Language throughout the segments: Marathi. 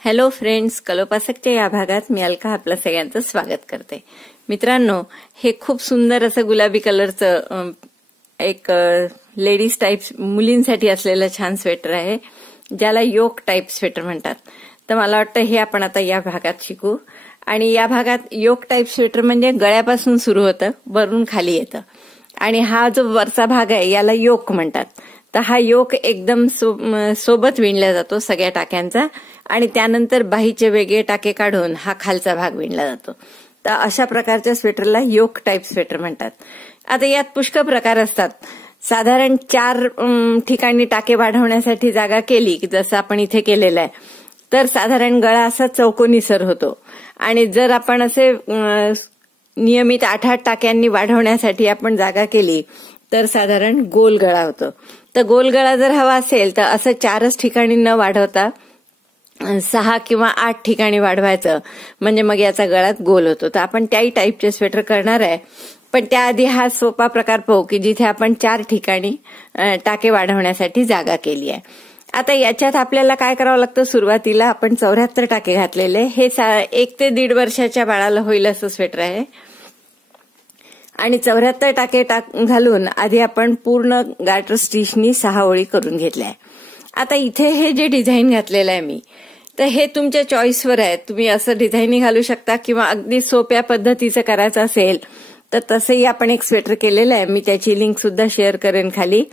हॅलो फ्रेंड्स, कलोपासकच्या या भागात मी अलका आपलं सगळ्यांचं स्वागत करते। मित्रांनो, हे खूप सुंदर असं गुलाबी कलरचं एक लेडीज टाइप मुलींसाठी असलेलं छान स्वेटर आहे, ज्याला योक टाइप स्वेटर म्हणतात। तर मला वाटतं हे आपण आता या भागात शिकू। आणि या भागात योक टाइप स्वेटर म्हणजे गळ्यापासून सुरू होतं, वरून खाली येतं, आणि हा जो वरचा भाग आहे याला योक म्हणतात। तर हा योक एकदम सोबत विणला जातो सगळ्या टाक्यांचा, आणि त्यानंतर बाहीचे वेगळे टाके काढून हा खालचा भाग विणला जातो। तर अशा प्रकारच्या स्वेटरला योक टाइप स्वेटर म्हणतात। आता यात पुष्कळ प्रकार असतात। साधारण 4 ठिकाणी टाके वाढवण्यासाठी जागा केली, जसं आपण इथे केलेलं आहे, तर साधारण गळा असा चौकोनीसर होतो। आणि जर आपण असे नियमित 8-8 टाक्यांनी वाढवण्यासाठी आपण जागा केली तर साधारण गोल गळा होतो। तर गोल गळा जर हवा असेल तर असं 4च ठिकाणी न वाढवता 6 किंवा 8 ठिकाणी वाढवायचं, म्हणजे मग याचा गळा गोल होतो। तर आपण त्याही टाईपचे स्वेटर करणार आहे, पण त्याआधी हा सोपा प्रकार पाहू की जिथे आपण 4 ठिकाणी टाके वाढवण्यासाठी जागा केली आहे। आता याच्यात आपल्याला काय करावं लागतं, सुरुवातीला आपण 74 टाके घातलेले, हे 1 ते 1.5 वर्षाच्या बाळाला होईल असं स्वेटर आहे। आणि 74 टाके घालून आधी आपण पूर्ण गार्टर स्टिचनी 6 ओळी करून घेतल्या। आता इथे हे जे डिझाईन घातलेलं आहे मी, तर हे तुमच्या चॉईसवर आहे। तुम्ही असं डिझाईन घालू शकता किंवा अगदी सोप्या पद्धतीचं करायचं असेल तर तसंही आपण एक स्वेटर केलेलं आहे, मी त्याची लिंक सुद्धा शेअर करेन खाली।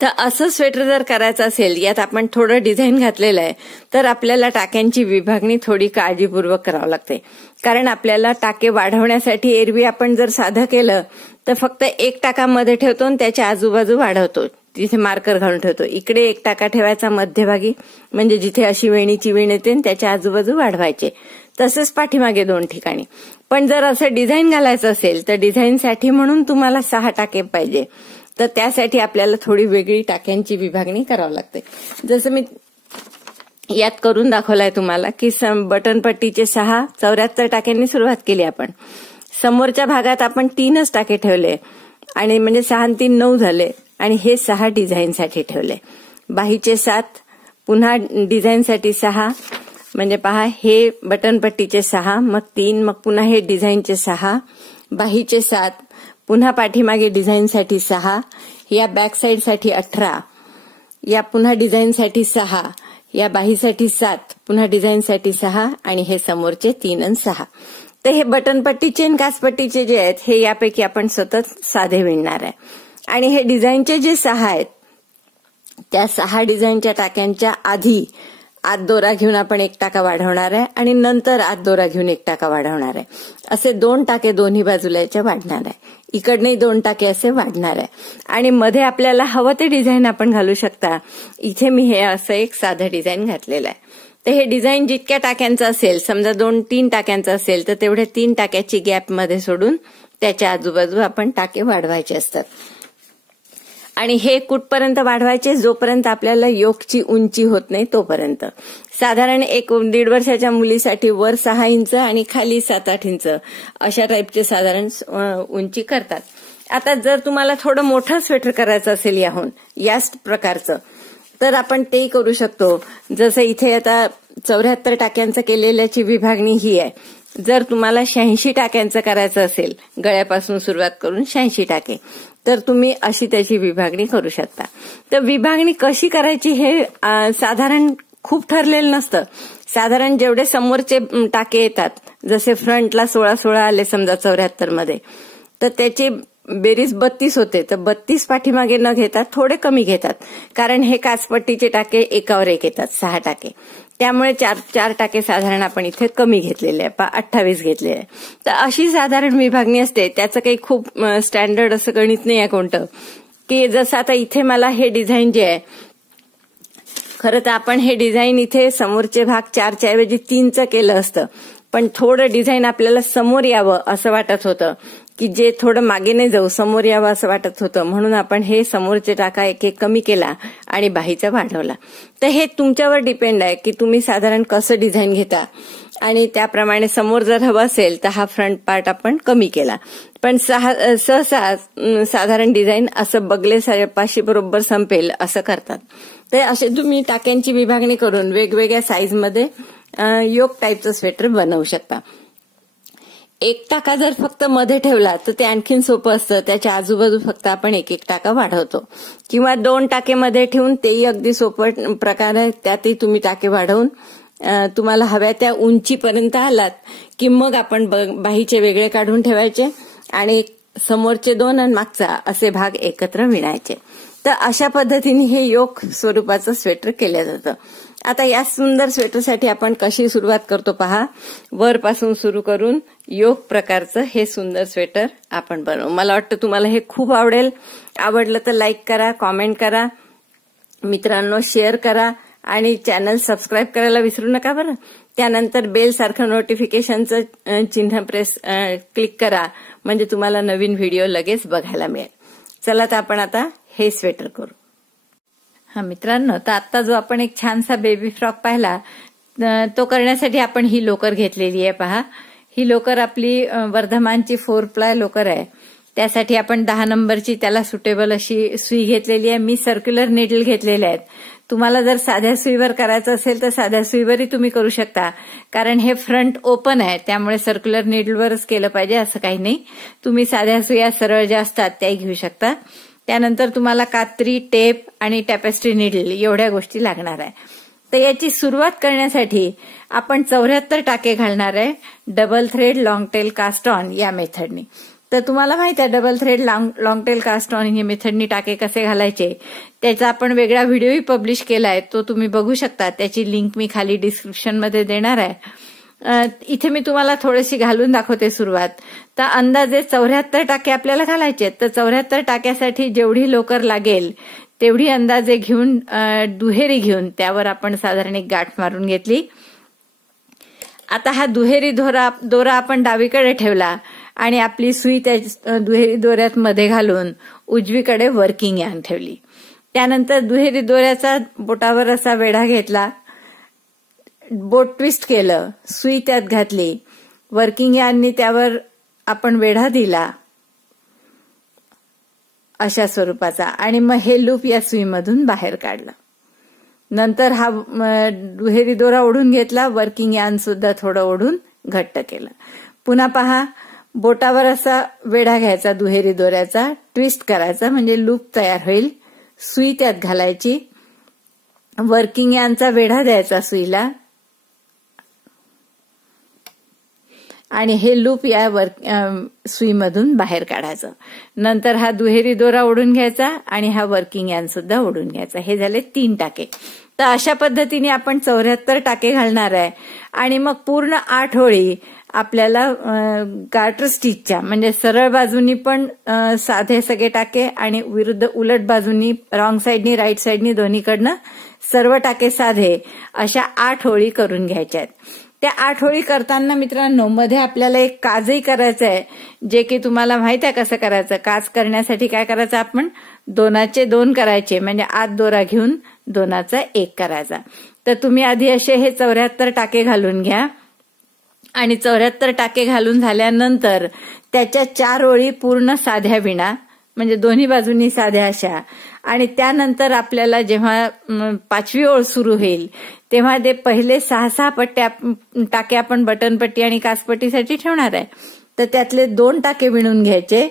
तर असं स्वेटर जर करायचं असेल, यात आपण थोडं डिझाईन घातलेलं आहे, तर आपल्याला टाक्यांची विभागणी थोडी काळजीपूर्वक करावं लागते। कारण आपल्याला टाके वाढवण्यासाठी एरवी आपण जर साधं केलं तर फक्त 1 टाका मध्ये ठेवतो आणि त्याच्या आजूबाजू वाढवतो, तिथे मार्कर घालून ठेवतो। इकडे 1 टाका ठेवायचा मध्यभागी, म्हणजे जिथे अशी वेणीची वेण येते त्याच्या आजूबाजू वाढवायचे। तसंच पाठीमागे 2 ठिकाणी। पण जर असं डिझाईन घालायचं असेल तर डिझाईनसाठी म्हणून तुम्हाला 6 टाके पाहिजे, तर त्यासाठी आपल्याला थोडी वेगळी टाक्यांची विभागणी करावी लागते। जसं मी यात करून दाखवलाय तुम्हाला की बटन पट्टीचे 74 टाक्यांनी सुरुवात केली आपण। समोरच्या भागात आपण 3च टाके ठेवले, आणि म्हणजे 6 आणि 3 9 झाले, आणि हे 6 डिझाईनसाठी ठेवले। बाहीचे 7, पुन्हा डिझाईनसाठी 6, म्हणजे पहा हे बटन पट्टीचे 6, मग 3, मग पुन्हा हे डिझाईनचे 6, बाहीचे 7, पुन्हा पाठीमागे डिझाईनसाठी 6, या बॅक साईडसाठी 18, या पुन्हा डिझाईनसाठी 6, या बाहीसाठी 7, पुन्हा डिझाईनसाठी 6, आणि हे समोरचे 3 आणि 6। तर हे बटन पट्टीचे आणि काचपट्टीचे जे आहेत हे यापैकी आपण सतत साधे विणणार आहे। आणि हे डिझाईनचे जे 6 आहेत त्या 6 डिझाईनच्या टाक्यांच्या आधी आत दोरा घेऊन आपण 1 टाका वाढवणार आहे, आणि नंतर आत दोरा घेऊन 1 टाका वाढवणार आहे। असे 2 टाके दोन्ही बाजूला याच्या वाढणार आहे, इकडनंही 2 टाके असे वाढणार आहे। आणि मध्ये आपल्याला हवं ते डिझाईन आपण घालू शकता। इथे मी हे असं एक साधं डिझाईन घातलेलं आहे। तर हे डिझाईन जितक्या टाक्यांचं असेल, समजा 2-3 टाक्यांचं असेल तर तेवढे 3 टाक्याची गॅप मध्ये सोडून त्याच्या आजूबाजू आपण टाके वाढवायचे असतात। आणि हे कुठपर्यंत वाढवायचे, जोपर्यंत आपल्याला योकची उंची होत नाही तोपर्यंत। साधारण 1-1.5 वर्षाच्या मुलीसाठी वर 6 इंच आणि खाली 7-8 इंच अशा टाईपचे साधारण उंची करतात। आता जर तुम्हाला थोडं मोठं स्वेटर करायचं असेल याच प्रकारचं, तर आपण तेही करू शकतो। जसं इथे आता 74 टाक्यांचं केलेल्याची विभागणी ही आहे। जर तुम्हाला 86 टाक्यांचं करायचं असेल, गळ्यापासून सुरुवात करून 86 टाके, तर तुम्ही अशी त्याची विभागणी करू शकता। तर विभागणी कशी करायची हे साधारण खूप ठरलेलं नसतं। साधारण जेवढे समोरचे टाके येतात, जसे फ्रंटला 16-16 आले समजा 74 मध्ये, तर त्याची बेरीज 32 होते, तर 32 पाठीमागे न घेता थोडे कमी घेतात, कारण हे काचपट्टीचे टाके एकावर एक येतात 6 टाके, त्यामुळे 4 टाके साधारण आपण इथे कमी घेतलेले आहे, 28 घेतलेले आहे। तर अशी साधारण विभागणी असते। त्याचं काही खूप स्टँडर्ड असं गणित नाही आहे कोणतं, की जसं आता इथे मला हे डिझाईन जे आहे, खरं तर आपण हे डिझाईन इथे समोरचे भाग 4च्या ऐवजी 3चं केलं असतं, पण थोडं डिझाईन आपल्याला समोर यावं असं वाटत होतं, की जे थोडं मागे नाही जाऊ, समोर यावं असं वाटत होतं, म्हणून आपण हे समोरचे टाका 1-1 कमी केला आणि बाहीचा वाढवला। तर हे तुमच्यावर डिपेंड आहे की तुम्ही साधारण कसं डिझाईन घेता, आणि त्याप्रमाणे समोर जर हवं असेल तर हा फ्रंट पार्ट आपण कमी केला। पण सहसा साधारण डिझाईन असं बगले 5.5 बरोबर संपेल असं करतात। तर असे तुम्ही टाक्यांची विभागणी करून वेगवेगळ्या साईजमध्ये योक टाईपचं स्वेटर बनवू शकता. एक टाका जर फक्त मध्ये ठेवला तर ते आणखीन सोपं असतं. त्याच्या आजूबाजू फक्त आपण एक एक टाका वाढवतो, किंवा 2 टाके मध्ये ठेवून तेही अगदी सोपं प्रकार आहे. त्यातही तुम्ही टाके वाढवून तुम्हाला हव्या त्या उंचीपर्यंत आलात की मग आपण बाहीचे वेगळे काढून ठेवायचे आणि समोरचे 2 आणि मागचा असे भाग एकत्र विणायचे. तर अशा पद्धतीने हे योक स्वरूपाचं स्वेटर केलं जातं. आता या सुंदर स्वेटरसाठी आपण कशी सुरुवात करतो पहा. वरपासून सुरू करून योक प्रकारचं हे सुंदर स्वेटर आपण बनवू. मला वाटतं तुम्हाला हे खूप आवडेल. आवडलं तर लाईक करा, कॉमेंट करा, मित्रांनो शेअर करा आणि चॅनल सबस्क्राईब करायला विसरू नका बरं. त्यानंतर बेल सारखं नोटिफिकेशनचं चिन्ह क्लिक करा, म्हणजे तुम्हाला नवीन व्हिडिओ लगेच बघायला मिळेल. चला तर आपण आता हे स्वेटर करू. हा मित्रांनो, तर आता जो आपण एक छानसा बेबी फ्रॉक पाहिला तो करण्यासाठी आपण ही लोकर घेतलेली आहे पहा. ही लोकर आपली वर्धमानची 4 प्लाय लोकर आहे. त्यासाठी आपण 10 नंबरची त्याला सुटेबल अशी सुई घेतलेली आहे. मी सर्क्युलर निडल घेतलेल्या आहेत. तुम्हाला जर साध्या सुईवर करायचं असेल तर साध्या सुईवरही तुम्ही करू शकता, कारण हे फ्रंट ओपन आहे त्यामुळे सर्क्युलर निडलवरच केलं पाहिजे असं काही नाही. तुम्ही साध्या सुया सरळ ज्या असतात त्याही घेऊ शकता. त्यानंतर तुम्हाला कात्री, टेप आणि टॅपेस्ट्री निडल एवढ्या गोष्टी लागणार आहे. तर याची सुरुवात करण्यासाठी आपण 74 टाके घालणार आहे double thread long tail cast on या मेथडनी. तर तुम्हाला माहित आहे double thread long tail cast on या मेथडनी टाके कसे घालायचे त्याचा आपण वेगळा व्हिडिओही पब्लिश केलाय, तो तुम्ही बघू शकता. त्याची लिंक मी खाली डिस्क्रिप्शनमध्ये देणार आहे. इथे मी तुम्हाला थोडीशी घालून दाखवते सुरुवात. तर अंदाजे 74 टाके आपल्याला घालायचे. तर 74 टाक्यासाठी जेवढी लोकर लागेल तेवढी अंदाजे घेऊन दुहेरी घेऊन त्यावर आपण साधारण एक गाठ मारून घेतली. आता हा दुहेरी दोरा आपण डावीकडे ठेवला आणि आपली सुई त्या दुहेरी दोऱ्यात मध्ये घालून उजवीकडे वर्किंग यार्न ठेवली. त्यानंतर दुहेरी दोऱ्याचा बोटावर असा वेढा घेतला, बोट ट्विस्ट केलं, सुई त्यात घातली, वर्किंग यार्ननी त्यावर आपण वेढा दिला अशा स्वरूपाचा, आणि मग हे लूप या सुईमधून बाहेर काढलं. नंतर हा दुहेरी दोरा ओढून घेतला, वर्किंग यार्न सुद्धा थोडं ओढून घट्ट केलं. पुन्हा पहा, बोटावर असा वेढा घ्यायचा दुहेरी दोऱ्याचा, ट्विस्ट करायचा म्हणजे लूप तयार होईल, सुई त्यात घालायची, वर्किंग यार्नचा वेढा द्यायचा सुईला आणि हे लूप या सुईमधून बाहेर काढायचं. नंतर हा दुहेरी दोरा ओढून घ्यायचा आणि हा वर्किंग यार्न सुद्धा ओढून घ्यायचा. हे झाले 3 टाके. तर अशा पद्धतीने आपण 74 टाके घालणार आहे आणि मग पूर्ण 8 ओळी आपल्याला गार्टर स्टिचच्या म्हणजे सरळ बाजूनी पण साधे सगळे टाके आणि विरुद्ध उलट बाजूनी रॉंग साईडनी राईट साईडनी दोन्हीकडनं सर्व टाके साधे अशा 8 ओळी करून घ्यायच्या आहेत. त्या 8 ओळी करताना मित्रांनो मध्ये आपल्याला एक काजही करायचं आहे, जे की तुम्हाला माहित आहे कसं करायचं. काज करण्यासाठी काय करायचं, आपण 2चे 2 करायचे म्हणजे आत दोरा घेऊन 2चा 1 करायचा. तर तुम्ही आधी असे हे 74 टाके घालून घ्या आणि 74 टाके घालून झाल्यानंतर त्याच्या 4 ओळी पूर्ण साध्या विणा म्हणजे दोन्ही बाजूनी साध्या अशा, आणि त्यानंतर आपल्याला जेव्हा 5वी ओळ सुरू होईल तेव्हा ते पहिले 6 टाके आपण बटनपट्टी आणि काचपट्टीसाठी ठेवणार आहे. तर त्यातले 2 टाके विणून घ्यायचे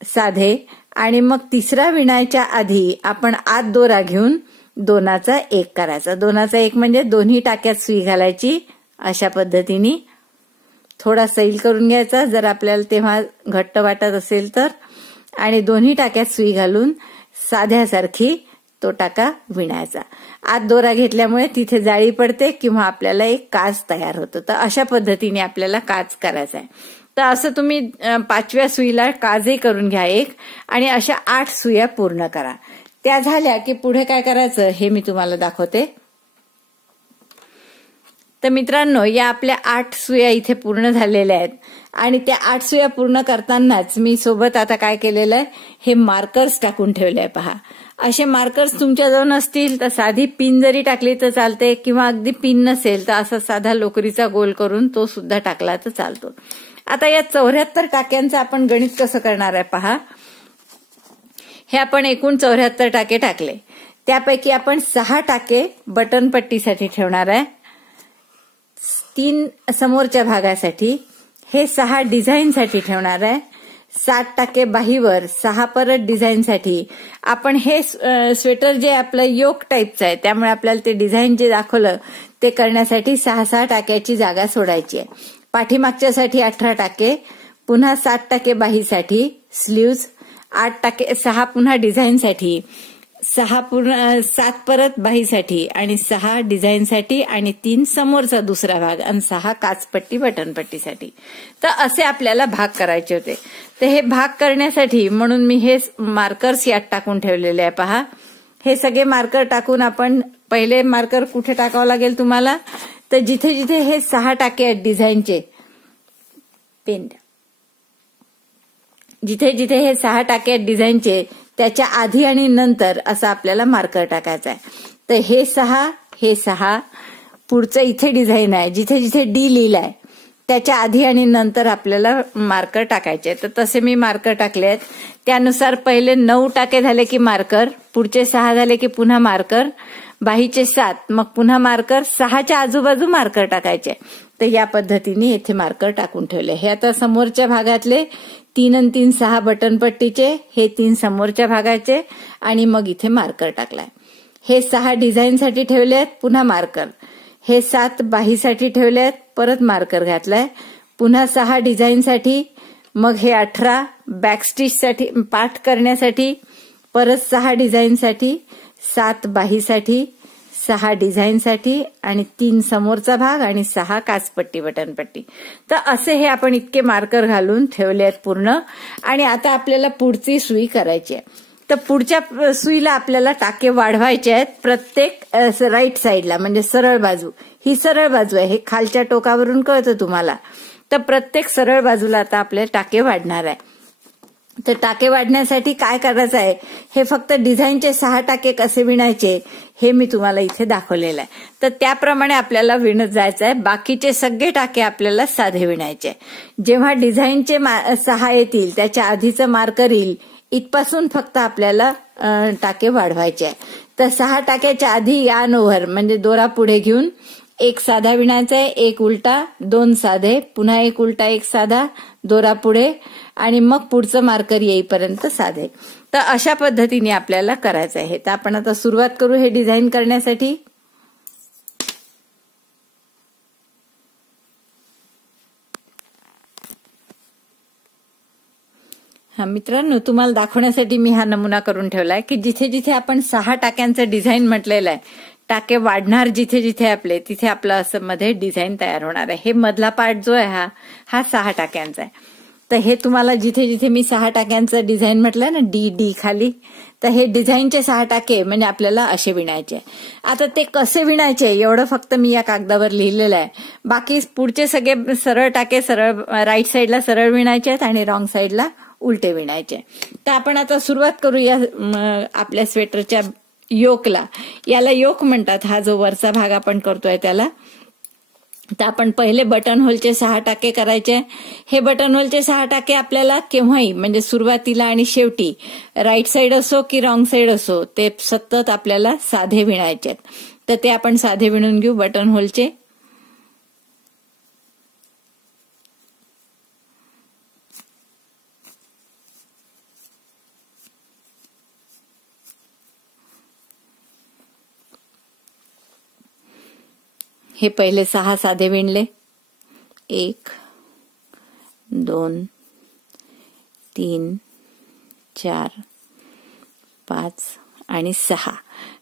साधे, आणि मग तिसरा विणायच्या आधी आपण आत दोरा घेऊन 2चा 1 करायचा. 2चा 1 म्हणजे दोन्ही टाक्यात सुई घालायची अशा पद्धतीने. थोडा सैल करून घ्यायचा जर आपल्याला तेव्हा घट्ट वाटत असेल तर, आणि दोन्ही टाक्यात सुई घालून साध्यासारखी तो टाका विणायचा. आत दोरा घेतल्यामुळे तिथे जाळी पडते किंवा आपल्याला एक काज तयार होतो. तर अशा पद्धतीने आपल्याला काज करायचा आहे. तर असं तुम्ही 5व्या सुईला काजही करून घ्या एक, आणि अशा 8 सुया पूर्ण करा. त्या झाल्या की पुढे काय करायचं हे मी तुम्हाला दाखवते. तर मित्रांनो, या आपल्या 8 सुया इथे पूर्ण झालेल्या आहेत आणि त्या 8 सुया पूर्ण करतानाच मी सोबत आता काय केलेलं आहे, हे मार्कर्स टाकून ठेवले आहे पहा. असे मार्कर्स तुमच्याजवळ नसतील तर साधी पिन जरी टाकली तर चालते, किंवा अगदी पिन नसेल तर असा साधा लोकरीचा गोल करून तो सुद्धा टाकला तर चालतो. आता या 74 टाक्यांचं आपण गणित कसं करणार आहे पहा. हे आपण एकूण 74 टाके टाकले. त्यापैकी आपण 6 टाके बटन पट्टीसाठी ठेवणार आहे, 3 समोरच्या भागासाठी, हे 6 डिझाईनसाठी ठेवणार आहे, 7 टाके बाहीवर, 6 परत डिझाईनसाठी. आपण हे स्वेटर जे आपलं योक टाईपचं आहे त्यामुळे आपल्याला ते डिझाईन जे दाखवलं ते करण्यासाठी 6 टाक्याची जागा सोडायची आहे. पाठीमागच्यासाठी 18 टाके, पुन्हा 7 टाके बाहीसाठी स्लीव्ज, 8 टाके, 6 पुन्हा डिझाईनसाठी, 7 परत बाहीसाठी आणि 6 डिझाईनसाठी आणि 3 समोरचा दुसरा भाग आणि 6 काचपट्टी बटनपट्टीसाठी. तर असे आपल्याला भाग करायचे होते. तर हे भाग करण्यासाठी म्हणून मी हे मार्कर्स यात टाकून ठेवलेले आहे. पहा, हे सगळे मार्कर टाकून आपण पहिले मार्कर कुठे टाकावं लागेल तुम्हाला, तर जिथे जिथे हे 6 टाके आहेत डिझाईनचे, पेन, जिथे जिथे हे 6 टाके आहेत डिझाईनचे त्याच्या आधी आणि नंतर असं आपल्याला मार्कर टाकायचं आहे. तर हे 6, पुढचं इथे डिझाईन आहे, जिथे जिथे डी लिहिलंय त्याच्या आधी आणि नंतर आपल्याला मार्कर टाकायचे. तर तसे मी मार्कर टाकले आहेत. त्यानुसार पहिले 9 टाके झाले की मार्कर, पुढचे 6 झाले की पुन्हा मार्कर, बाहीचे 7, मग पुन्हा मार्कर, 6च्या आजूबाजू मार्कर टाकायचे. तर या पद्धतीने येथे मार्कर टाकून ठेवले. हे आता समोरच्या भागातले 3 आणि 3 6 बटनपट्टीचे, हे 3 समोरच्या भागाचे आणि मग इथे मार्कर टाकलाय. हे 6 डिझाईनसाठी ठेवले आहेत, पुन्हा मार्कर. हे 7 बाहीसाठी ठेवले आहेत, परत मार्कर घातलाय, पुन्हा 6 डिझाईनसाठी, मग हे 18 बॅकस्टिचसाठी पाठ करण्यासाठी, परत 6 डिझाईनसाठी, 7 बाहीसाठी, 6 डिझाईनसाठी आणि 3 समोरचा भाग आणि 6 काचपट्टी बटनपट्टी. तर असे हे आपण इतके मार्कर घालून ठेवले आहेत पूर्ण. आणि आता आपल्याला पुढची सुई करायची आहे. तर पुढच्या सुईला आपल्याला टाके वाढवायचे आहेत प्रत्येक राईट साईडला, म्हणजे सरळ बाजू. ही सरळ बाजू आहे, हे खालच्या टोकावरून कळतं तुम्हाला. तर प्रत्येक सरळ बाजूला आता आपले टाके वाढणार आहे. तर टाके वाढण्यासाठी काय करायचं आहे, हे फक्त डिझाईनचे 6 टाके कसे विणायचे हे मी तुम्हाला इथे दाखवलेलं आहे. तर त्याप्रमाणे आपल्याला विणत जायचं आहे. बाकीचे सगळे टाके आपल्याला साधे विणायचे. जेव्हा डिझाईनचे 6 येतील त्याच्या आधीचं मार्कर येईल इथपासून फक्त आपल्याला टाके वाढवायचे आहे. तर 6 टाक्याच्या आधी यार्न ओव्हर म्हणजे दोरा पुढे घेऊन 1 साधा विणायचा आहे, 1 उलटा, 2 साधे, पुन्हा 1 उलटा, 1 साधा, दोरा पुढे आणि मग पुढचं मार्कर येईपर्यंत साधे. तर अशा पद्धतीने आपल्याला करायचं आहे. तर आपण आता सुरुवात करू हे डिझाईन करण्यासाठी. हा मित्रांनो, तुम्हाला दाखवण्यासाठी मी हा नमुना करून ठेवलाय की जिथे जिथे आपण 6 टाक्यांचं डिझाईन म्हटलेलं आहे, टाके वाढणार जिथे जिथे आपले, तिथे आपलं असं मध्ये डिझाईन तयार होणार आहे. हे मधला पार्ट जो आहे हा 6 टाक्यांचा आहे. तर हे तुम्हाला जिथे जिथे मी 6 टाक्यांचं डिझाईन म्हटलंय ना, डी खाली, तर हे डिझाईनचे 6 टाके म्हणजे आपल्याला असे विणायचे. आता ते कसे विणायचे एवढं फक्त मी या कागदावर लिहिलेलं आहे. बाकी पुढचे सगळे सरळ टाके सरळ राईट साईडला सरळ विणायचे आहेत आणि रॉंग साईडला उलटे विणायचे. तर आपण आता सुरुवात करूया आपल्या स्वेटरच्या योकला. याला योक म्हणतात, हा जो वरचा भाग आपण करतोय त्याला. तर आपण पहिले बटन होलचे 6 टाके करायचे. हे बटन होलचे 6 टाके आपल्याला केव्हाही म्हणजे सुरुवातीला आणि शेवटी राईट साईड असो की रॉंग साईड असो ते सतत आपल्याला साधे विणायचे आहेत. तर ते आपण साधे विणून घेऊ बटन होलचे. हे पहिले 6 साधे विणले. 1 2 3 4 5 आणि 6.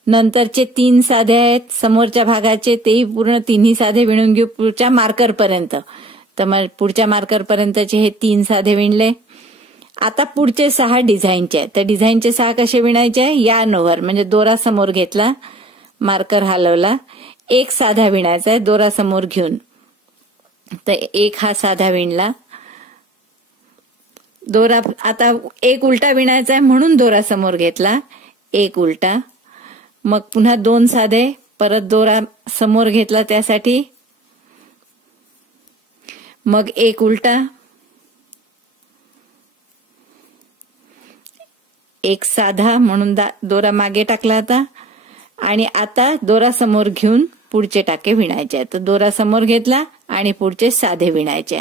नंतरचे 3 साधे आहेत समोरच्या भागाचे, तेही पूर्ण 3ही साधे विणून घेऊ पुढच्या मार्कर पर्यंत. तर मग पुढच्या मार्कर पर्यंतचे हे 3 साधे विणले. आता पुढचे 6 डिझाईनचे आहेत. तर डिझाईनचे 6 कसे विणायचे, यार्न ओव्हर म्हणजे दोरा समोर घेतला, मार्कर हलवला, 1 साधा विणायचा आहे दोरा समोर घेऊन. तर 1 हा साधा विणला, दोरा आता 1 उलटा विणायचा आहे म्हणून दोरा समोर घेतला, 1 उलटा, मग पुन्हा 2 साधे, परत दोरा समोर घेतला त्यासाठी, मग 1 उलटा, 1 साधा म्हणून दोरा मागे टाकला होता, आणि आता दोरा समोर घेऊन पुढचे टाके विणायचे. तर दोरा समोर घेतला आणि पुढचे साधे विणायचे.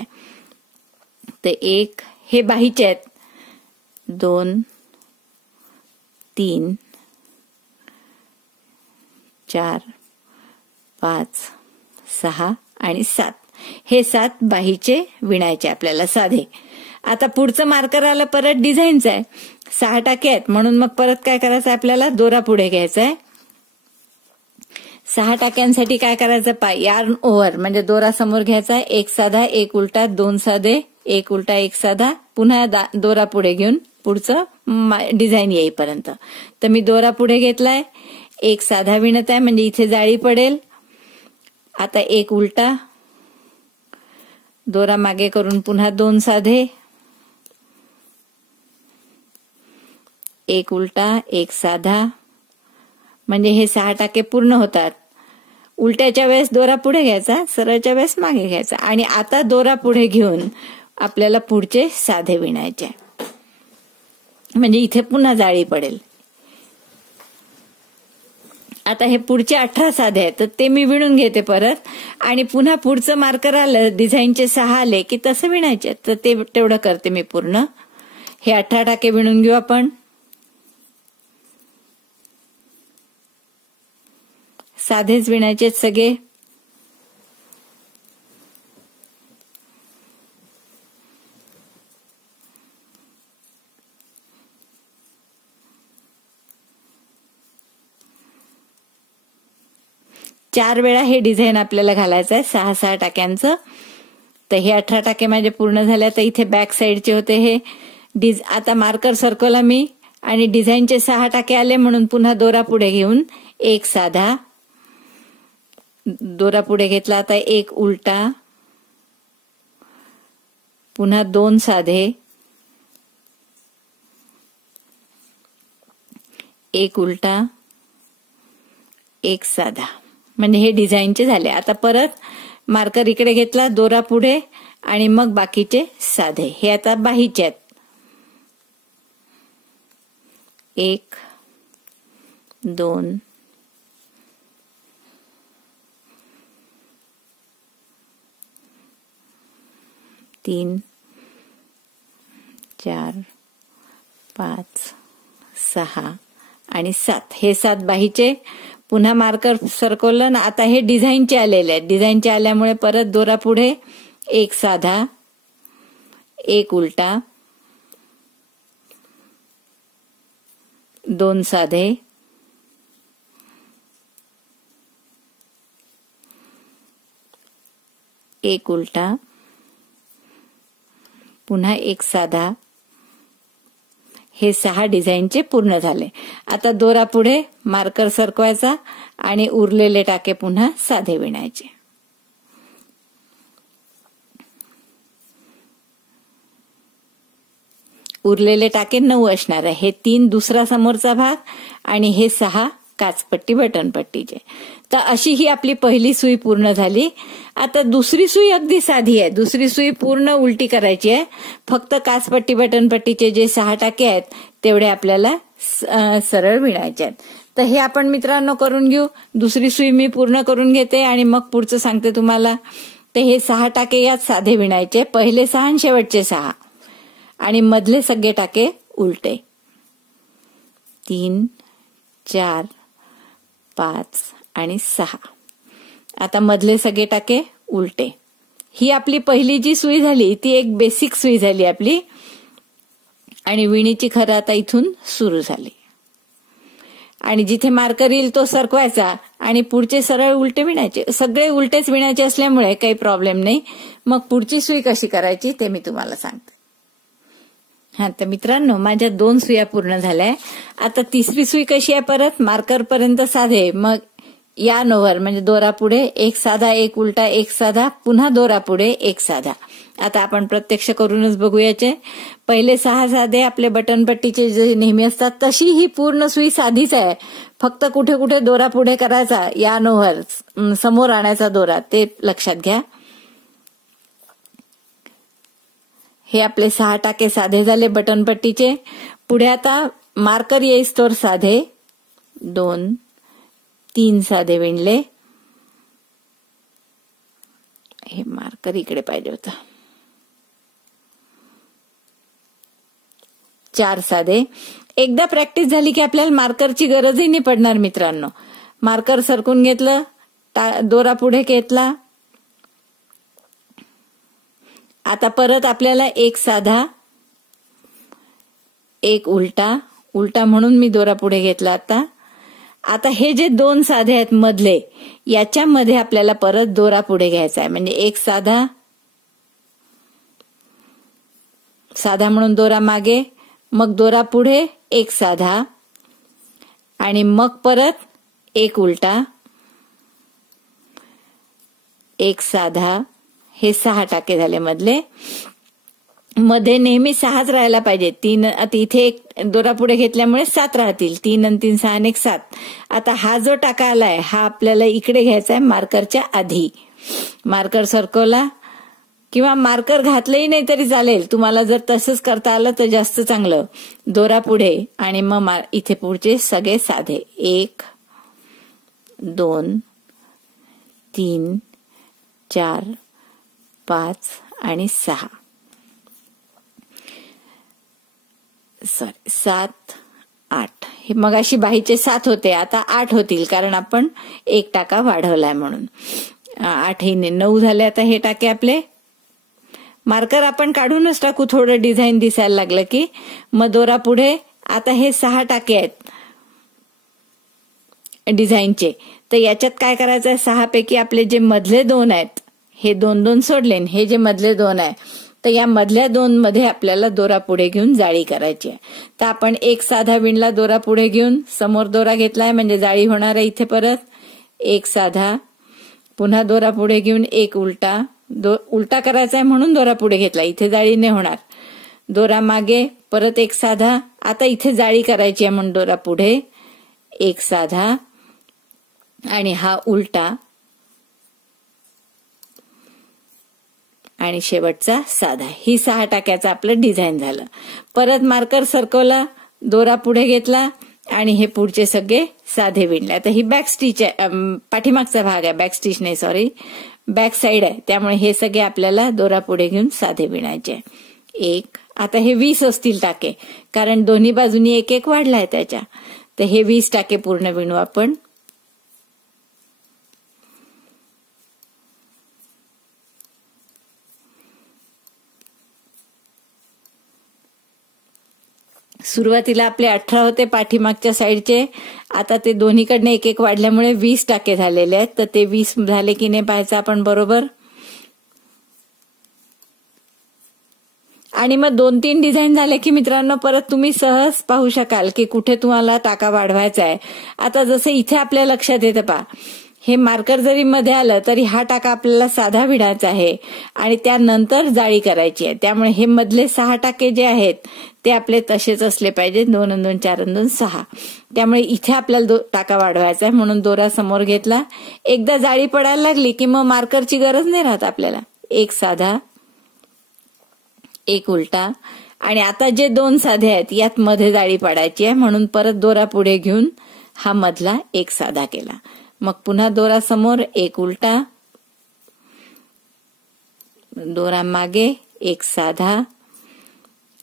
तर 1 हे बाहीचे आहेत, 2 3 4 5 6 आणि 7 हे 7 बाहीचे विणायचे आपल्याला साधे. आता पुढचं मार्कर आलं परत डिझाईनचं आहे. 6 टाके आहेत म्हणून मग परत काय करायचं आपल्याला, दोरा पुढे घ्यायचा आहे. 6 टाक्यांसाठी काय करायचं, यार्न ओव्हर म्हणजे दोरा समोर घ्यायचा, 1 साधा 1 उलटा 2 साधे 1 उलटा 1 साधा, पुन्हा दोरा पुढे घेऊन पुढचं डिझाईन येईपर्यंत. तर मी दोरा पुढे घेतलाय, 1 साधा विणत आहे म्हणजे इथे जाळी पडेल. आता 1 उलटा, दोरा मागे करून पुन्हा 2 साधे, 1 उलटा 1 साधा, म्हणजे हे 6 टाके पूर्ण होतात. उलट्याच्या वेळेस दोरा पुढे घ्यायचा, सरळच्या वेळेस मागे घ्यायचा. आणि आता दोरा पुढे घेऊन आपल्याला पुढचे साधे विणायचे म्हणजे इथे पुन्हा जाळी पडेल. आता हे पुढचे 18 साधे आहेत तर ते मी विणून घेते परत. आणि पुन्हा पुढचं मार्कर आलं, डिझाईनचे 6 आले की तसं विणायचे. तर ते तेवढं करते मी पूर्ण. हे 18 टाके विणून घेऊ आपण. साधेच विणायचे सगळे. चार वेळा हे डिझाईन आपल्याला घालायचं आहे 6-6 टाक्यांचं. तर हे 18 टाके माझे पूर्ण झाले. तर इथे बॅक साईडचे होते हे. आता मार्कर सरकवला मी आणि डिझाईनचे 6 टाके आले म्हणून पुन्हा दोरा पुढे घेऊन 1 साधा, दोरा पुढे घेतला. आता 1 उलटा, पुन्हा 2 साधे, 1 उलटा 1 साधा, म्हणजे हे डिझाईनचे झाले. आता परत मार्कर इकडे घेतला, दोरा पुढे आणि मग बाकीचे साधे. हे आता बाहीचे आहेत. 1 2 3 4 5 6 आणि 7 हे 7 बाहीचे. पुन्हा मार्कर सरकवलं ना. आता हे डिझाईनचे आलेले आहेत. डिझाईनचे आल्यामुळे परत दोरा पुढे 1 साधा, 1 उलटा, 2 साधे, 1 उलटा, पुन्हा 1 साधा. हे 6 डिझाईनचे पूर्ण झाले. आता दोरा पुढे मार्कर सरकवायचा आणि उरलेले टाके पुन्हा साधे विणायचे. उरलेले टाके 9 असणार आहे. हे 3 दुसरा समोरचा भाग आणि हे 6 काचपट्टी बटनपट्टीचे. तर अशी ही आपली पहिली सुई पूर्ण झाली. आता दुसरी सुई अगदी साधी आहे. दुसरी सुई पूर्ण उलटी करायची आहे. फक्त काचपट्टी बटनपट्टीचे जे 6 टाके आहेत तेवढे आपल्याला सरळ विणायचे आहेत. तर हे आपण मित्रांनो करून घेऊ. दुसरी सुई मी पूर्ण करून घेते आणि मग पुढचं सांगते तुम्हाला. तर हे 6 टाके यात साधे विणायचे. पहिले 6 आणि शेवटचे 6 आणि मधले सगळे टाके उलटे. 3 4 5 आणि 6. आता मधले सगळे टाके उलटे. ही आपली पहिली जी सुई झाली ती एक बेसिक सुई झाली आपली आणि विणीची खरं आता इथून सुरू झाली. आणि जिथे मार्कर येईल तो सरकवायचा आणि पुढचे सरळ उलटे विणायचे. सगळे उलटेच विणायचे असल्यामुळे काही प्रॉब्लेम नाही. मग पुढची सुई कशी करायची ते मी तुम्हाला सांगते. तर मित्रांनो माझ्या 2 सुया पूर्ण झाल्या. आता तिसरी सुई कशी आहे, परत मार्कर पर्यंत साधे, मग यार्न ओव्हर म्हणजे दोरा पुढे 1 साधा 1 उलटा 1 साधा, पुन्हा दोरा पुढे 1 साधा. आता आपण प्रत्यक्ष करूनच बघूयाचे. पहिले 6 साधे आपले बटनपट्टीचे जे नेहमी असतात तशी ही पूर्ण सुई साधीच आहे. फक्त कुठे कुठे दोरा पुढे करायचा, यार्न ओव्हर समोर आणायचा दोरा, ते लक्षात घ्या. हे आपले 6 टाके साधे झाले बटनपट्टीचे. पुढे आता मार्कर येईस्तोवर साधे 2 3 साधे विणले. हे मार्कर इकडे पाहिजे होता. 4 साधे. एकदा प्रॅक्टिस झाली की आपल्याला मार्करची गरजही नाही पडणार मित्रांनो. मार्कर सरकून घेतलं, दोरा पुढे घेतला. आता परत आपल्याला एक साधा, एक उलटा, उलटा म्हणून मी दोरा पुढे घेतला. आता हे जे 2 साधे आहेत मधले, याच्यामध्ये आपल्याला परत दोरा पुढे घ्यायचा आहे. म्हणजे एक साधा, साधा म्हणून दोरा मागे, मग दोरा पुढे, एक साधा आणि मग परत एक उलटा, एक साधा. हे 6 टाके झाले मधले. मध्ये नेहमी 6च राहायला पाहिजे. 3 इथे एक दोरा पुढे घेतल्यामुळे 7 राहतील. 3 आणि 3 6 आणि 1 7. आता हा जो टाका आलाय हा आपल्याला इकडे घ्यायचा आहे मार्करच्या आधी. मार्कर सरकवला किंवा मार्कर घातलंही नाही तरी चालेल. तुम्हाला जर तसंच करता आलं तर जास्त चांगलं. दोरा पुढे आणि मग इथे पुढचे सगळे साधे. 1 2 3 4 5 आणि 6. 7 8. हे मगाशी बाहीचे 7 होते, आता 8 होतील कारण आपण एक टाका वाढवलाय म्हणून. 8 ही 9 झाले आता हे टाके आपले. मार्कर आपण काढूनच टाकू, थोडं डिझाईन दिसायला लागलं की. मग दोरा पुढे. आता हे 6 टाके आहेत डिझाईनचे. तर याच्यात काय करायचं आहे, 6 पैकी आपले जे मधले 2 आहेत हे 2 सोडले. हे जे मधले 2 आहे तर या मधल्या 2 मध्ये आपल्याला दोरा पुढे घेऊन जाळी करायची आहे. तर आपण एक साधा विणला, दोरा पुढे घेऊन समोर दोरा घेतलाय म्हणजे जाळी होणार आहे. इथे परत एक साधा, पुन्हा दोरा पुढे घेऊन एक उलटा, उलटा करायचा आहे म्हणून दोरा पुढे घेतला. इथे जाळी नाही होणार. दोरा मागे, परत एक साधा. आता इथे जाळी करायची आहे म्हणून दोरा पुढे, एक साधा आणि हा उलटा आणि शेवटचा साधा. ही 6 टाक्याचं आपलं डिझाईन झालं. परत मार्कर सरकवला, दोरा पुढे घेतला आणि हे पुढचे सगळे साधे विणले. आता ही बॅक स्टिच आहे, पाठीमागचा भाग आहे. बॅक स्टिच नाही, सॉरी, बॅक साइड आहे. त्यामुळे हे सगळे आपल्याला दोरा पुढे घेऊन साधे विणायचे. 1. आता हे 20 असतील टाके कारण दोन्ही बाजूनी एक एक वाढलाय त्याच्या. तर हे 20 टाके पूर्ण विणू आपण. सुरुवातीला आपले 18 होते पाठीमागच्या साईडचे. आता ते दोन्हीकडनं एक एक वाढल्यामुळे 20 टाके झालेले आहेत. तर ते 20 झाले की नाही पाहायचं आपण बरोबर. आणि मग 2-3 डिझाईन झाले की मित्रांनो परत तुम्ही सहज पाहू शकाल की कुठे तुम्हाला टाका वाढवायचा आहे. आता जसं इथे आपल्या लक्षात येतं पहा, हे मार्कर जरी मध्ये आलं तरी हा टाका आपल्याला साधा विणायचा आहे आणि त्यानंतर जाळी करायची आहे. त्यामुळे हे मधले 6 टाके जे आहेत ते आपले तसेच असले पाहिजे. 2 आणि 2 4 आणि 2 6. त्यामुळे इथे आपल्याला टाका वाढवायचा आहे म्हणून दोरा समोर घेतला. एकदा जाळी पडायला लागली की मग मार्करची गरज नाही राहत आपल्याला. एक साधा, एक उलटा आणि आता जे 2 साधे आहेत यात मध्ये जाळी पडायची आहे म्हणून परत दोरा पुढे घेऊन हा मधला एक साधा केला. मग पुन्हा दोरा समोर, एक उलटा, दोरा मागे, एक साधा.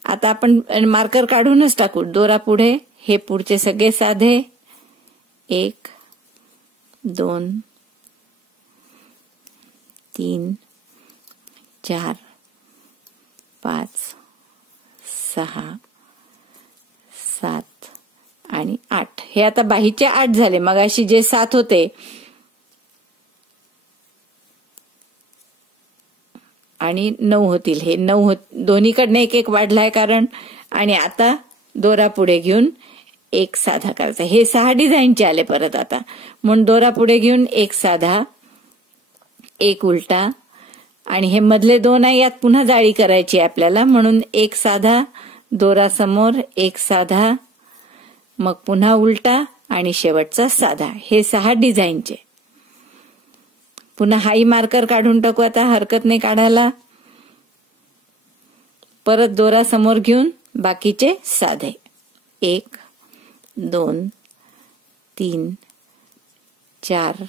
आता आपण मार्कर काढूनच टाकू. दोरा पुढे, हे पुढचे सगळे साधे. 1 2 3 4 5 6 7 आणि 8. हे आता बाहीचे 8 झाले. मगाशी जे 7 होते आणि 9 होतील. हे 9 दोन्हीकडनं एक एक वाढलाय कारण. आणि आता दोरा पुढे घेऊन एक साधा करायचा. हे 6 डिझाईनचे आले परत आता म्हणून दोरा पुढे घेऊन एक साधा, एक उलटा आणि हे मधले 2 आहे यात पुन्हा जाळी करायची आहे आपल्याला म्हणून एक साधा, दोरा समोर, एक साधा, मग पुन्हा उलटा आणि शेवटचा साधा. हे 6 डिझाईनचे. पुन्हा हाई मार्कर काढून टाकू. आता हरकत नाही काढायला. परत दोरा समोर घेऊन बाकीचे साधे. 1 2 3 4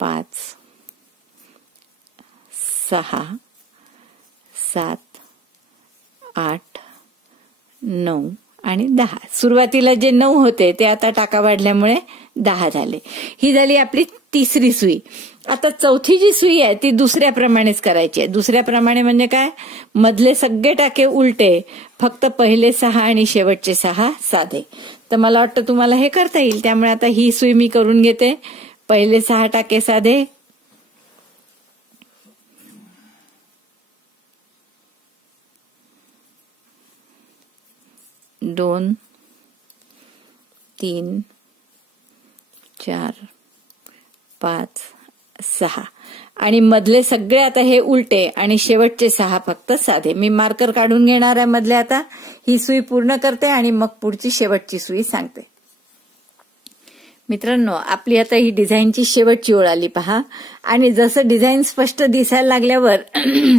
5 6 7 8 9 आणि 10. सुरुवातीला जे 9 होते ते आता टाका वाढल्यामुळे 10 झाले. ही झाली आपली तिसरी सुई. आता चौथी जी सुई आहे ती दुसऱ्याप्रमाणेच करायची आहे. दुसऱ्याप्रमाणे म्हणजे काय, मधले सगळे टाके उलटे, फक्त पहिले 6 आणि शेवटचे 6 साधे. तर मला वाटतं तुम्हाला हे करता येईल. त्यामुळे आता ही सुई मी करून घेते. पहिले 6 टाके साधे, 2 3 4 5 6 आणि मधले सगळे आता हे उलटे आणि शेवटचे 6 फक्त साधे. मी मार्कर काढून घेणार आहे मधले. आता ही सुई पूर्ण करते आणि मग पुढची शेवटची सुई सांगते. मित्रांनो, आपली आता ही डिझाईनची शेवटची ओळ आली पहा. आणि जसं डिझाईन स्पष्ट दिसायला लागल्यावर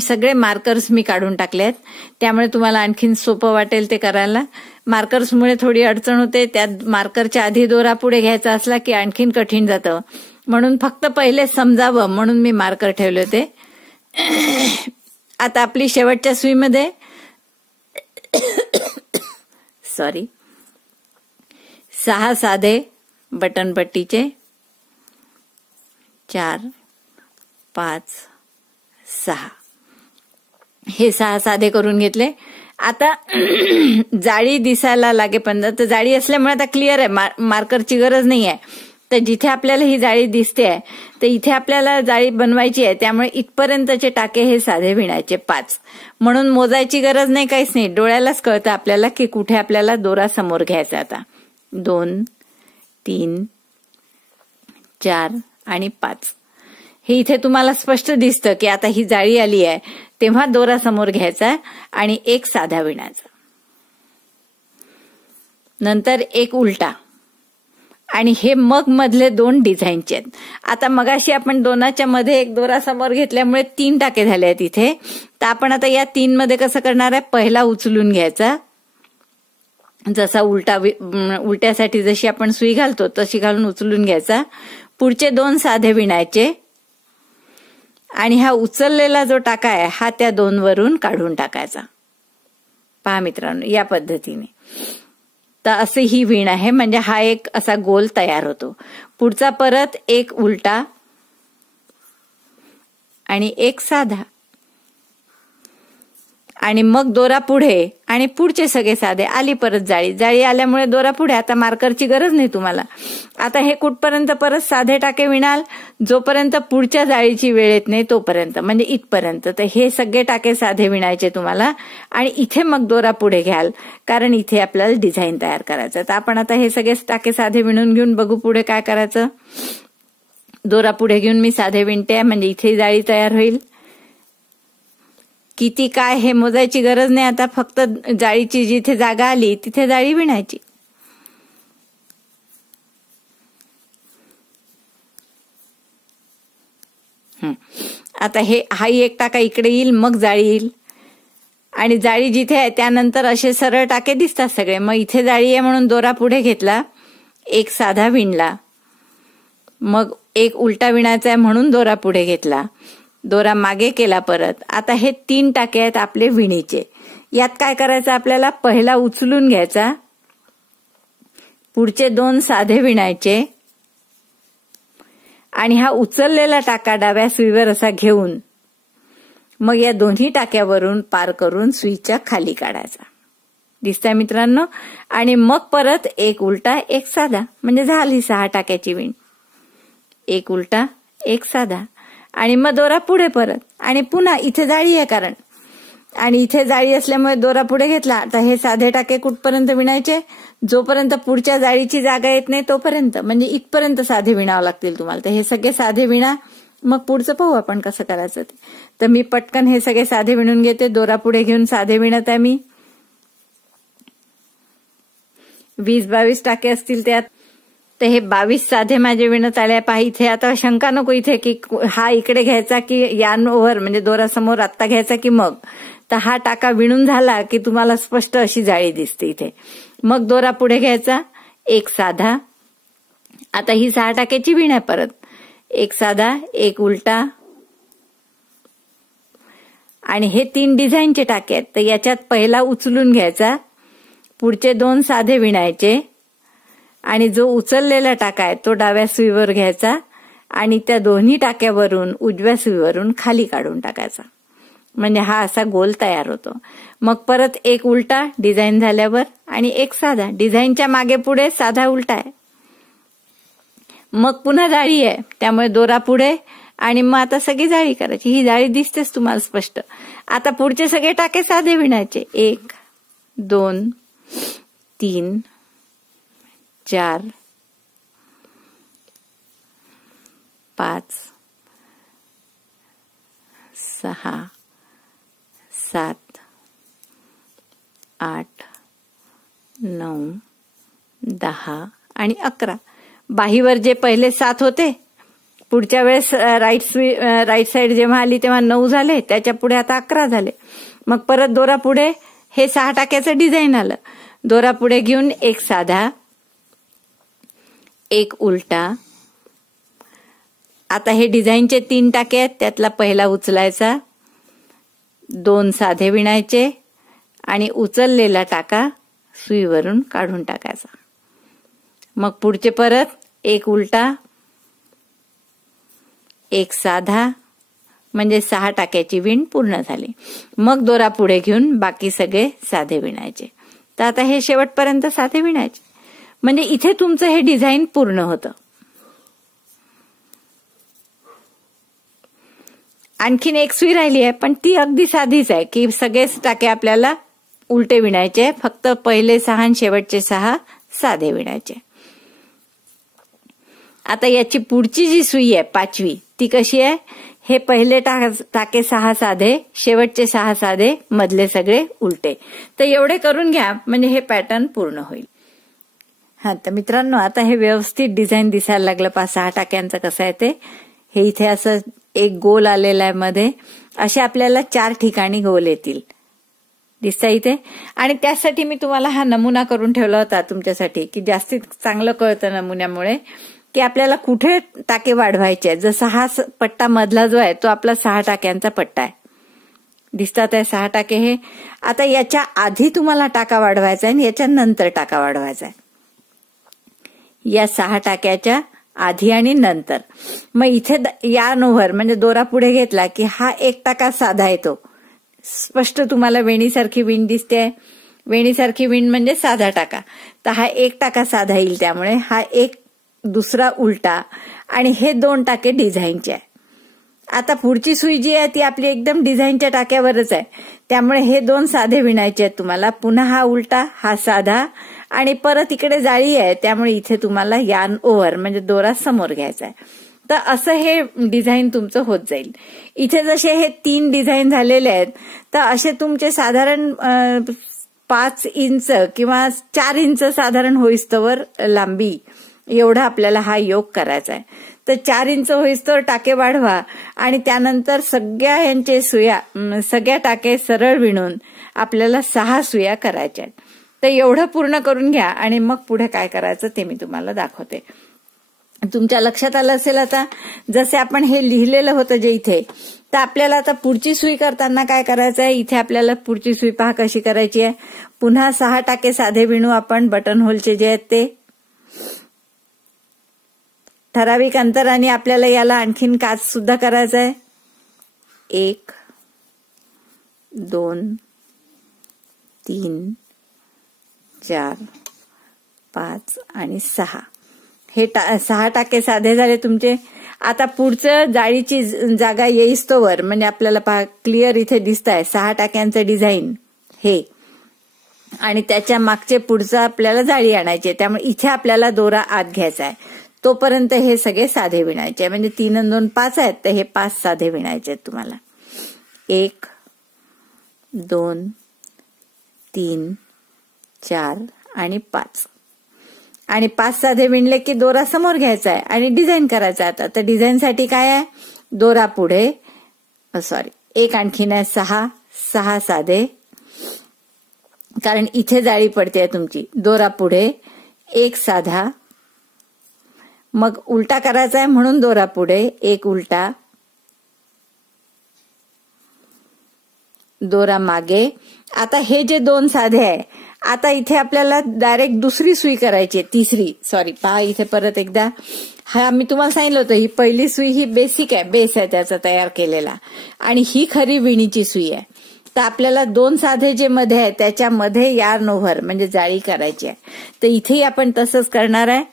सगळे मार्कर्स मी काढून टाकलेत. त्यामुळे तुम्हाला आणखीन सोपं वाटेल ते करायला. मार्कर्समुळे थोडी अडचण होते. त्यात मार्करच्या आधी दोरा पुढे घ्यायचा असला की आणखीन कठीण जातं. म्हणून फक्त पहिले समजावं म्हणून मी मार्कर ठेवले होते. आता आपली शेवटच्या सुईमध्ये 6 साधे बटन पट्टीचे, 4 5 6 हे 6 साधे करून घेतले. आता जाळी दिसायला लागेपर्यंत, तर जाळी असल्यामुळे आता क्लिअर आहे, मार्करची गरज नाही आहे. तर जिथे आपल्याला ही जाळी दिसते आहे तर इथे आपल्याला जाळी बनवायची आहे. त्यामुळे इथपर्यंतचे टाके हे साधे विणायचे 5. म्हणून मोजायची गरज नाही, काहीच नाही. डोळ्यालाच कळतं आपल्याला की कुठे आपल्याला दोरा समोर घ्यायचा. आता 2 3 4 आणि 5 हे इथे तुम्हाला स्पष्ट दिसतं की आता ही जाळी आली आहे. तेव्हा दोरा समोर घ्यायचा आणि एक साधा विणायचा, नंतर एक उलटा, आणि हे मग मधले 2 डिझाईनचे आहेत. आता मगाशी आपण दोनाच्या मध्ये एक दोरा समोर घेतल्यामुळे 3 टाके झाले आहेत इथे. तर आपण आता या 3 मध्ये कसं करणार आहे, पहिला उचलून घ्यायचा, जसा उलट्यासाठी जशी आपण सुई घालतो तशी घालून उचलून घ्यायचा. पुढचे 2 साधे विणायचे आणि हा उचललेला जो टाका आहे हा त्या 2 वरून काढून टाकायचा. पहा मित्रांनो, या पद्धतीने. तर असे ही वीण आहे. म्हणजे हा एक असा गोल तयार होतो. पुढचा परत एक उलटा आणि एक साधा, आणि मग दोरा पुढे आणि पुढचे सगळे साधे. आली परत जाळी. जाळी आल्यामुळे दोरा पुढे. आता मार्करची गरज नाही तुम्हाला. आता हे कुठपर्यंत परत साधे टाके विणाल, जोपर्यंत पुढच्या जाळीची वेळ येत नाही तोपर्यंत, म्हणजे इथपर्यंत. तर हे सगळे टाके साधे विणायचे तुम्हाला आणि इथे मग दोरा पुढे घ्याल, कारण इथे आपल्याला डिझाईन तयार करायचं. तर आपण आता हे सगळे टाके साधे विणून घेऊन बघू पुढे काय करायचं. दोरा पुढे घेऊन मी साधे विणते, म्हणजे इथे जाळी तयार होईल. किती काय हे मोजायची गरज नाही. आता फक्त जाळीची जिथे जागा आली तिथे जाळी विणायची. आता हाही एक टाका इकडे येईल, मग जाळी येईल, आणि जाळी जिथे आहे त्यानंतर असे सरळ टाके दिसतात सगळे. मग इथे जाळी आहे म्हणून दोरा पुढे घेतला, एक साधा विणला, मग एक उलटा विणायचा आहे म्हणून दोरा पुढे घेतला, दोरा मागे केला परत. आता हे 3 टाके आहेत आपले विणीचे. यात काय करायचं आपल्याला, पहिला उचलून घ्यायचा, पुढचे 2 साधे विणायचे आणि हा उचललेला टाका डाव्या सुईवर असा घेऊन मग या दोन्ही टाक्यावरून पार करून सुईच्या खाली काढायचा. दिसतंय मित्रांनो. आणि मग परत एक उलटा एक साधा, म्हणजे झाली 6 टाक्याची विण. एक उलटा एक साधा आणि मग दोरा पुढे परत, आणि पुन्हा इथे जाळी आहे कारण, आणि इथे जाळी असल्यामुळे दोरा पुढे घेतला. आता हे साधे टाके कुठपर्यंत विणायचे, जोपर्यंत पुढच्या जाळीची जागा येत नाही तोपर्यंत, म्हणजे इथपर्यंत साधे विणावं लागतील तुम्हाला. तर हे सगळे साधे विणा, मग पुढचं पाहू आपण कसं करायचं ते. तर मी पटकन हे सगळे साधे विणून घेते. दोरा पुढे घेऊन साधे विणत आहे मी. 20-22 टाके असतील त्यात. तर हे 22 साधे माझे विणत आले. पहा इथे आता शंका नको इथे की हा इकडे घ्यायचा की यानवर, म्हणजे दोरा समोर आत्ता घ्यायचा की मग. तर हा टाका विणून झाला की तुम्हाला स्पष्ट अशी जाळी दिसते इथे. मग दोरा पुढे घ्यायचा, एक साधा आता ही 6 टाक्याची विण आहे. परत एक साधा, एक उलटा आणि हे 3 डिझाईनचे टाके आहेत. तर याच्यात पहिला उचलून घ्यायचा, पुढचे 2 साधे विणायचे आणि जो उचललेला टाका आहे तो डाव्या सुईवर घ्यायचा आणि त्या दोन्ही टाक्यावरून उजव्या सुईवरून खाली काढून टाकायचा. म्हणजे हा असा गोल तयार होतो. मग परत एक उलटा डिझाईन झाल्यावर आणि एक साधा. डिझाईनच्या मागे पुढे साधा उलटा आहे. मग पुन्हा जाळी आहे, त्यामुळे दोरा पुढे आणि मग आता सगळी जाळी करायची. ही जाळी दिसतेच तुम्हाला स्पष्ट. आता पुढचे सगळे टाके साधे विणायचे. 1 2 3 4 5 6 7 8 9 10 आणि 11. बाहीवर जे पहिले 7 होते, पुढच्या वेळेस राईट साइड जेव्हा आली तेव्हा 9 झाले, त्याच्या पुढे आता 11 झाले. मग परत दोरा पुढे हे 6 टाक्याचं डिझाईन आलं. दोरा पुढे घेऊन एक साधा, एक उलटा. आता हे डिझाईनचे 3 टाके आहेत, त्यातला पहिला उचलायचा, 2 साधे विणायचे आणि उचललेला टाका सुईवरून काढून टाकायचा. मग पुढचे परत एक उलटा, एक साधा, म्हणजे 6 टाक्याची विण पूर्ण झाली. मग दोरा पुढे घेऊन बाकी सगळे साधे विणायचे. तर आता हे शेवटपर्यंत साधे विणायचे. म्हणजे इथे तुमचं हे डिझाईन पूर्ण होतं. आणखीन एक सुई राहिली आहे, पण ती अगदी साधीच आहे की सगळेच टाके आपल्याला उलटे विणायचे. फक्त पहिले 6 आणि शेवटचे 6 साधे विणायचे. आता याची पुढची जी सुई आहे 5वी, ती कशी आहे? हे पहिले टाके 6 साधे, शेवटचे 6 साधे, मधले सगळे उलटे. तर एवढे करून घ्या म्हणजे हे पॅटर्न पूर्ण होईल. तर मित्रांनो, आता हे व्यवस्थित डिझाईन दिसायला लागलं. 5-6 टाक्यांचं कसं आहे ते. हे इथे असं एक गोल आलेला आहे मध्ये. असे आपल्याला 4 ठिकाणी गोल येतील, दिसता इथे. आणि त्यासाठी मी तुम्हाला हा नमुना करून ठेवला होता तुमच्यासाठी, की जास्तीत चांगलं कळतं नमुन्यामुळे की आपल्याला कुठे टाके वाढवायचे. जसा हा पट्टा मधला जो आहे तो आपला 6 टाक्यांचा पट्टा आहे. दिसतात आहे 6 टाके हे. आता याच्या आधी तुम्हाला टाका वाढवायचा आहे आणि याच्या नंतर टाका वाढवायचा आहे. या 6 टाक्याच्या आधी आणि नंतर. मग इथे यार्न ओव्हर म्हणजे दोरा पुढे घेतला की हा एक टाका साधा येतो. स्पष्ट तुम्हाला वेणीसारखी विण दिसते. वेणीसारखी विण म्हणजे साधा टाका. तर हा एक टाका साधा येईल, त्यामुळे हा एक दुसरा उलटा आणि हे 2 टाके डिझाईनचे आहे. आता पुढची सुई जी आहे ती आपली एकदम डिझाईनच्या टाक्यावरच आहे, त्यामुळे हे 2 साधे विणायचे आहेत तुम्हाला. पुन्हा हा उलटा, हा साधा आणि परत इकडे जाळी आहे, त्यामुळे इथे तुम्हाला यार्न ओव्हर म्हणजे दोरा समोर घ्यायचा आहे. तर असं हे डिझाईन तुमचं होत जाईल. इथे जसे हे 3 डिझाईन झालेले आहेत, तर असे तुमचे साधारण 5 इंच किंवा 4 इंच साधारण होईस्तवर लांबी एवढा आपल्याला हा योग करायचा आहे. तर 4 इंच होईस्तवर टाके वाढवा आणि त्यानंतर सगळ्या टाके सरळ विणून आपल्याला 6 सुया करायच्या आहेत. तर एवढं पूर्ण करून घ्या आणि मग पुढे काय करायचं ते मी तुम्हाला दाखवते. तुमच्या लक्षात आलं असेल आता, जसे आपण हे लिहिलेलं होतं जे इथे, तर आपल्याला आता पुढची सुई करताना काय करायचं आहे. इथे आपल्याला पुढची सुई पहा कशी करायची आहे. पुन्हा 6 टाके साधे विणू आपण, बटन होलचे जे आहेत ते. ठराविक अंतराने आपल्याला याला आणखीन काच सुद्धा करायचा आहे. 1 2 3 4 5 आणि 6. हे 6 टाके साधे झाले तुमचे. आता पुढचं जाळीची जागा येईस्तोवर म्हणजे आपल्याला पहा क्लिअर इथे दिसत आहे 6 टाक्यांचं डिझाईन हे, आणि त्याच्या मागचे पुढचं आपल्याला जाळी आणायची आहे. त्यामुळे इथे आपल्याला दोरा आत घ्यायचा आहे. तोपर्यंत हे सगळे साधे विणायचे. म्हणजे 3 आणि 2 5 आहेत, तर हे 5 साधे विणायचे आहेत तुम्हाला. 1 2 3 4 आणि 5. आणि 5 साधे विणले की दोरा समोर घ्यायचा आहे आणि डिझाईन करायचा आहे. आता तर डिझाईनसाठी काय आहे, दोरा पुढे एक आणखीन आहे 6 साधे, कारण इथे जाळी पडते तुमची. दोरा पुढे एक साधा, मग उलटा करायचा आहे म्हणून दोरा पुढे, एक उलटा, दोरा मागे. आता हे जे 2 साधे आहे, आता इथे आपल्याला डायरेक्ट दुसरी सुई करायची, तिसरी, सॉरी पहा इथे परत एकदा. हा मी तुम्हाला सांगितलं होतं, ही पहिली सुई ही बेसिक आहे, बेस आहे त्याचा तयार केलेला, आणि ही खरी विणीची सुई आहे. तर आपल्याला 2 साधे जे मध्ये आहे त्याच्यामध्ये यार्न ओव्हर म्हणजे जाळी करायची आहे. तर इथेही आपण तसंच करणार आहे.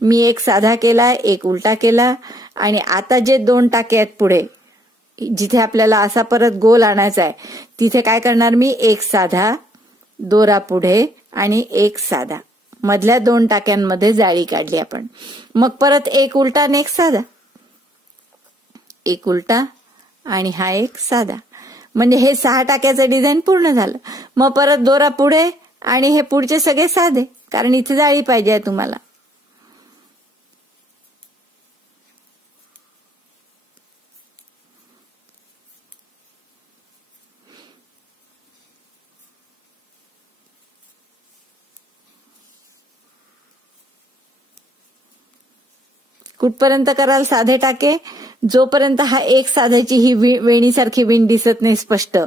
मी एक साधा केला, एक उलटा केला, आणि आता जे 2 टाके आहेत पुढे, जिथे आपल्याला असा परत गोल आणायचा आहे, तिथे काय करणार मी, एक साधा, दोरा पुढे आणि एक साधा. मधल्या 2 टाक्यांमध्ये जाळी काढली आपण. मग परत एक उलटा आणि एक साधा, एक उलटा आणि हा एक साधा. म्हणजे हे 6 टाक्याचं डिझाईन पूर्ण झालं. मग परत दोरा पुढे आणि हे पुढचे सगळे साधे, कारण इथे जाळी पाहिजे आहे तुम्हाला. कुठपर्यंत कराल साधे टाके, जोपर्यंत हा एक साध्याची ही वेणीसारखी विण दिसत नाही स्पष्ट,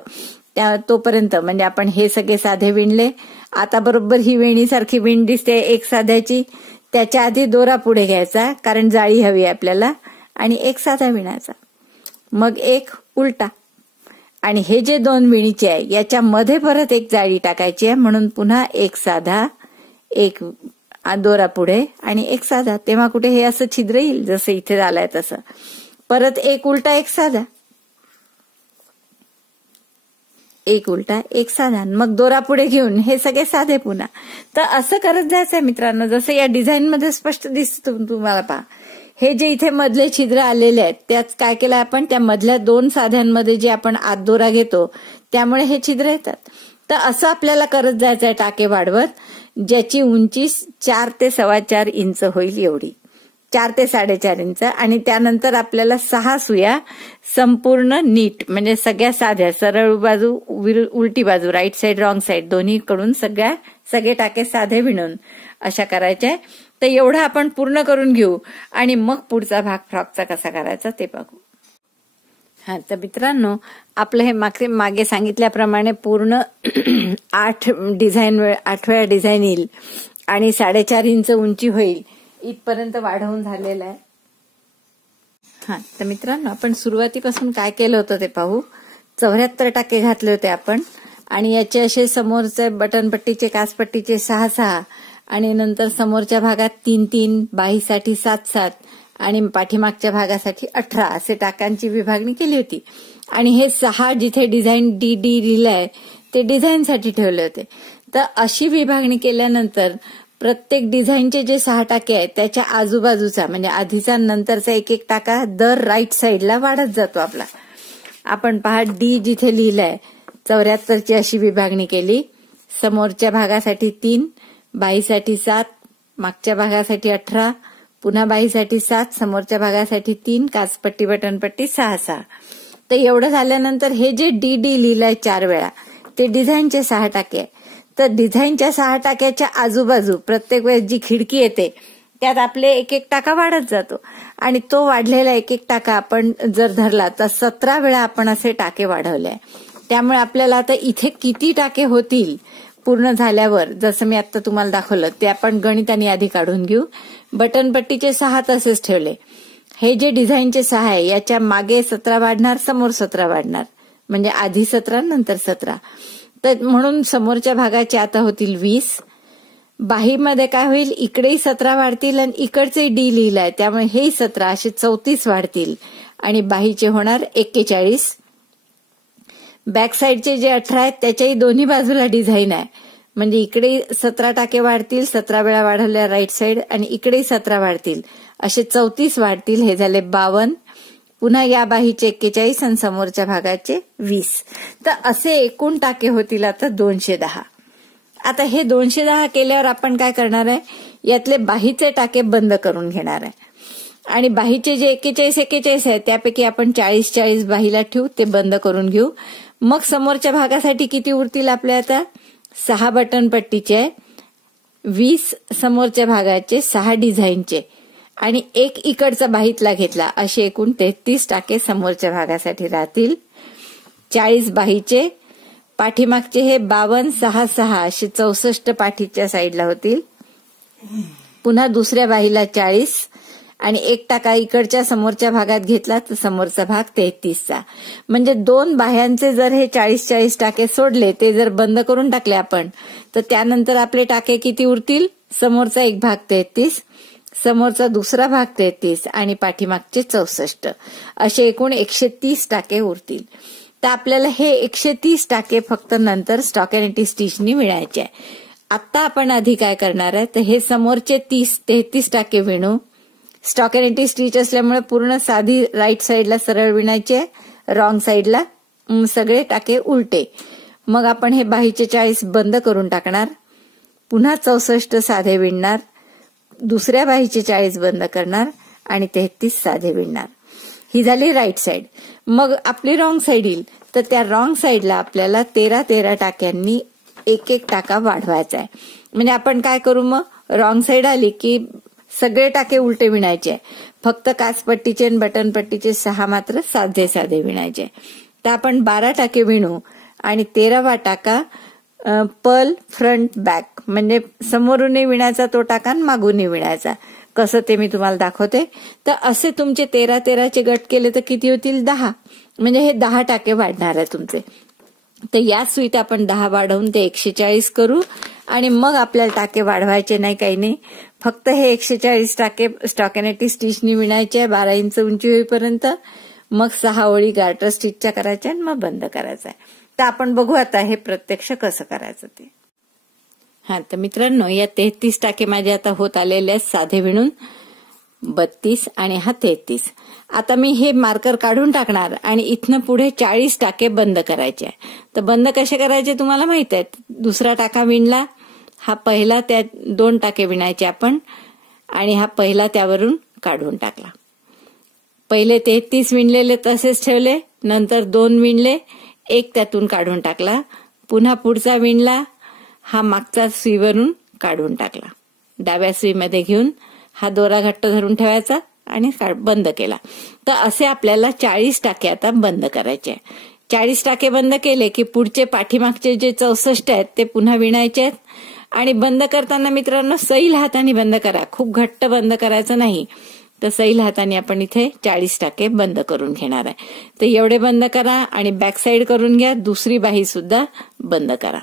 तोपर्यंत. म्हणजे आपण हे सगळे साधे विणले, आता बरोबर ही वेणीसारखी विण दिसते एक साध्याची. त्याच्या आधी दोरा पुढे घ्यायचा, कारण जाळी हवी आहे आपल्याला, आणि एक साधा विणायचा, मग एक उलटा, आणि हे जे 2 विणीचे आहे याच्यामध्ये परत एक जाळी टाकायची आहे, म्हणून पुन्हा एक साधा, एक दोरा पुढे आणि एक साधा. तेव्हा कुठे हे असं छिद्र येईल जसं इथे झालंय तसं. परत एक उलटा, एक साधा, एक उलटा, एक साधा, मग दोरा पुढे घेऊन हे सगळे साधे पुन्हा. तर असं करत जायचंय मित्रांनो, जसं या डिझाईन मध्ये स्पष्ट दिसतं तुम्हाला. पहा, हे जे इथे मधले छिद्र आलेले आहेत त्यात काय केलं आपण, त्या मधल्या 2 साध्यांमध्ये जे आपण आत दोरा घेतो त्यामुळे हे छिद्र येतात. तर असं आपल्याला करत जायचंय टाके वाढवत, ज्याची उंची 4 ते 4.25 इंच होईल एवढी, 4 ते 4.5 इंच. आणि त्यानंतर आपल्याला 6 सुया संपूर्ण नीट म्हणजे सगळ्या साध्या, सरळ बाजू, उलटी बाजू, राईट साईड, रॉंग साईड दोन्हीकडून सगळे टाके साधे विणून अशा करायच्या. तर एवढं आपण पूर्ण करून घेऊ आणि मग पुढचा भाग फ्रॉकचा कसा करायचा ते बघू. हा, तर मित्रांनो, आपलं हे मागे सांगितल्याप्रमाणे पूर्ण 8व्या डिझाईन येईल आणि 4.5 इंच उंची होईल इथपर्यंत वाढवून झालेला आहे. हा, तर मित्रांनो, आपण सुरुवातीपासून काय केलं होतं ते पाहू. 74 टाके घातले होते आपण, आणि याचे असे समोरचे बटनपट्टीचे, कासपट्टीचे 6 आणि नंतर समोरच्या भागात 3 बाहीसाठी 7 आणि पाठीमागच्या भागासाठी 18 असे टाकांची विभागणी केली होती. आणि हे 6 जिथे डिझाईन डी लिहिलंय ते डिझाईनसाठी ठेवले होते. तर अशी विभागणी केल्यानंतर प्रत्येक डिझाईनचे जे 6 टाके आहेत त्याच्या आजूबाजूचा म्हणजे आधीचा नंतरचा एक टाका दर राईट साईडला वाढत जातो आपला. आपण पहा, डी जिथे लिहिलंय 74ची अशी विभागणी केली. समोरच्या भागासाठी 3, बाहीसाठी 7, मागच्या भागासाठी 18, पुन्हा बाहीसाठी 7, समोरच्या भागासाठी 3, काचपट्टी बटनपट्टी 6. तर एवढं झाल्यानंतर हे जे डी लिहिलंय 4 वेळा ते डिझाईनचे 6 टाके आहे. तर डिझाईनच्या 6 टाक्याच्या आजूबाजू प्रत्येक वेळेस जी खिडकी येते त्यात आपले एक टाका वाढत जातो, आणि तो वाढलेला एक टाका आपण जर धरला तर 17 वेळा आपण असे टाके वाढवले. त्यामुळे आपल्याला आता इथे किती टाके होतील पूर्ण झाल्यावर, जसं मी आता तुम्हाला दाखवलं ते आपण गणिताने आधी काढून घेऊ. बटनपट्टीचे 6 तसेच ठेवले. हे जे डिझाईनचे 6 आहे याच्या मागे 17 वाढणार, समोर 17 वाढणार, म्हणजे आधी 17 नंतर 17. तर म्हणून समोरच्या भागाचे आता होतील 20. बाहीमध्ये काय होईल, इकडेही 17 वाढतील आणि इकडचे डी लिहिलंय त्यामुळे हेही 17 असे 34 वाढतील आणि बाहीचे होणार 41. बॅक साईडचे जे 18 आहेत त्याच्याही दोन्ही बाजूला डिझाईन आहे, म्हणजे इकडे 17 टाके वाढतील, 17 वेळा वाढवल्या राईट साईड, आणि इकडेही 17 वाढतील, असे 34 वाढतील. हे झाले 52. पुन्हा या बाहीचे 41 आणि समोरच्या भागाचे 20. तर असे एकूण टाके होतील आता 210. आता हे 210 केल्यावर आपण काय करणार आहे, यातले बाहीचे टाके बंद करून घेणार आहे, आणि बाहीचे जे 41 आहे त्यापैकी आपण 40 बाहीला ठेवू, ते बंद करून घेऊ. मग समोरच्या भागासाठी किती उरतील आपल्या आता 6 बटन पट्टीचे, 20 समोरच्या भागाचे, 6 डिझाईनचे, आणि एक इकडचा बाहीतला घेतला, असे एकूण 33 टाके समोरच्या भागासाठी राहतील. 40 बाहीचे, पाठीमागचे हे 52, 6, 6 असे 64 पाठीच्या साईडला होतील. पुन्हा दुसऱ्या बाहीला 40 आणि एक टाका इकडच्या समोरच्या भागात घेतला तर समोरचा भाग 33चा. म्हणजे 2 बाह्यांचे जर हे 40-40 टाके सोडले, ते जर बंद करून टाकले आपण, तर त्यानंतर आपले टाके किती उरतील? समोरचा एक भाग 33, समोरचा दुसरा भाग 33 आणि पाठीमागचे 64 असे एकूण 130 टाके उरतील. तर आपल्याला हे 130 टाके फक्त नंतर स्टॉक अँड एटी स्टिचनी विणायचे आहे. आता आपण आधी काय करणार आहे, तर हे समोरचे 33 टाके विणू. स्टॉक अँड एटी स्टिच असल्यामुळे पूर्ण साधी राईट साईडला सरळ विणायचे, रॉंग साईडला सगळे टाके उलटे. मग आपण हे बाहीचे 40 बंद करून टाकणार, पुन्हा 64 साधे विणणार, दुसऱ्या बाहीचे 40 बंद करणार आणि 33 साधे विणणार. ही झाली राईट साईड. मग आपली रॉंग साईड येईल, तर त्या रॉंग साईडला आपल्याला 13 टाक्यांनी एक एक टाका वाढवायचा आहे. म्हणजे आपण काय करू, मग रॉंग साईड आली की सगळे टाके उलटे विणायचे, फक्त काचपट्टीचे आणि बटनपट्टीचे 6 मात्र साधे साधे विणायचे. तर आपण 12 टाके विणू आणि 13वा टाका पर्ल फ्रंट बॅक, म्हणजे समोरूनही विणायचा तो टाका आणि मागूनही विणायचा. कसं ते मी तुम्हाला दाखवते. तर असे तुमचे 13चे गट केले तर किती होतील? 10. म्हणजे हे 10 टाके वाढणार आहे तुमचे. तर या सुईत आपण 10 वाढवून ते 140 करू आणि मग आपल्याला टाके वाढवायचे नाही, काही नाही. फक्त हे 140 टाके स्टॉक अँड एटी स्टिचनी विणायचे 12 इंच उंची होईपर्यंत. मग 6 ओळी गार्टर स्टिचच्या करायच्या आणि मग बंद करायचा आहे. तर आपण बघू आता हे प्रत्यक्ष कसं करायचं ते. तर मित्रांनो, या 33 टाके माझे आता होत आलेले आहेत साधे विणून. 32 आणि हा 33. आता मी हे मार्कर काढून टाकणार आणि इथनं पुढे 40 टाके बंद करायचे. तर बंद कसे करायचे तुम्हाला माहित आहे. दुसरा टाका विणला, हा पहिला, त्या 2 टाके विणायचे आपण आणि हा पहिला त्यावरून काढून टाकला. पहिले 33 विणलेले तसेच ठेवले, नंतर 2 विणले, एक त्यातून काढून टाकला, पुन्हा पुढचा विणला, हा मागचा सुईवरून काढून टाकला. डाव्या सुईमध्ये घेऊन हा दोरा घट्ट धरून ठेवायचा आणि बंद केला. तर असे आपल्याला 40 टाके आता बंद करायचे. 40 टाके बंद केले की पुढचे पाठीमागचे जे 64 आहेत ते पुन्हा विणायचे आहेत. आणि बंद करताना मित्रांनो सैल हाताने बंद करा, खूप घट्ट बंद करायचं नाही. तर सैल हाताने आपण इथे 40 टाके बंद करून घेणार आहे. तर एवढे बंद करा आणि बॅक साईड करून घ्या, दुसरी बाही सुद्धा बंद करा.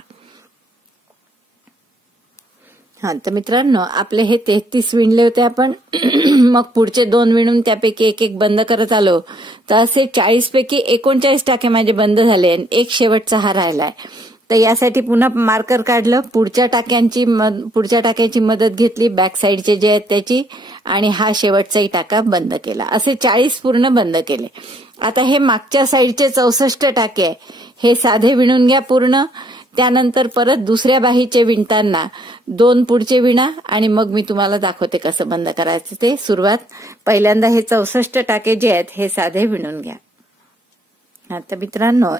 तर मित्रांनो, आपले हे 33 विणले होते आपण. मग पुढचे 2 विणून त्यापैकी एक एक बंद करत आलो. तर असे 40 पैकी 39 टाके माझे बंद झाले आणि एक शेवटचा हा राहिलाय. तर यासाठी पुन्हा मार्कर काढलं, पुढच्या टाक्याची मदत घेतली, बॅक साईडचे जे आहेत त्याची, आणि हा शेवटचाही टाका बंद केला. असे 40 पूर्ण बंद केले. आता हे मागच्या साईडचे 64 टाके आहे, हे साधे विणून घ्या पूर्ण. त्यानंतर परत दुसऱ्या बाहीचे विणताना 2 पुढचे विणा आणि मग मी तुम्हाला दाखवते कसं बंद करायचं ते. सुरुवात पहिल्यांदा हे 64 टाके जे आहेत हे साधे विणून घ्या. आता मित्रांनो,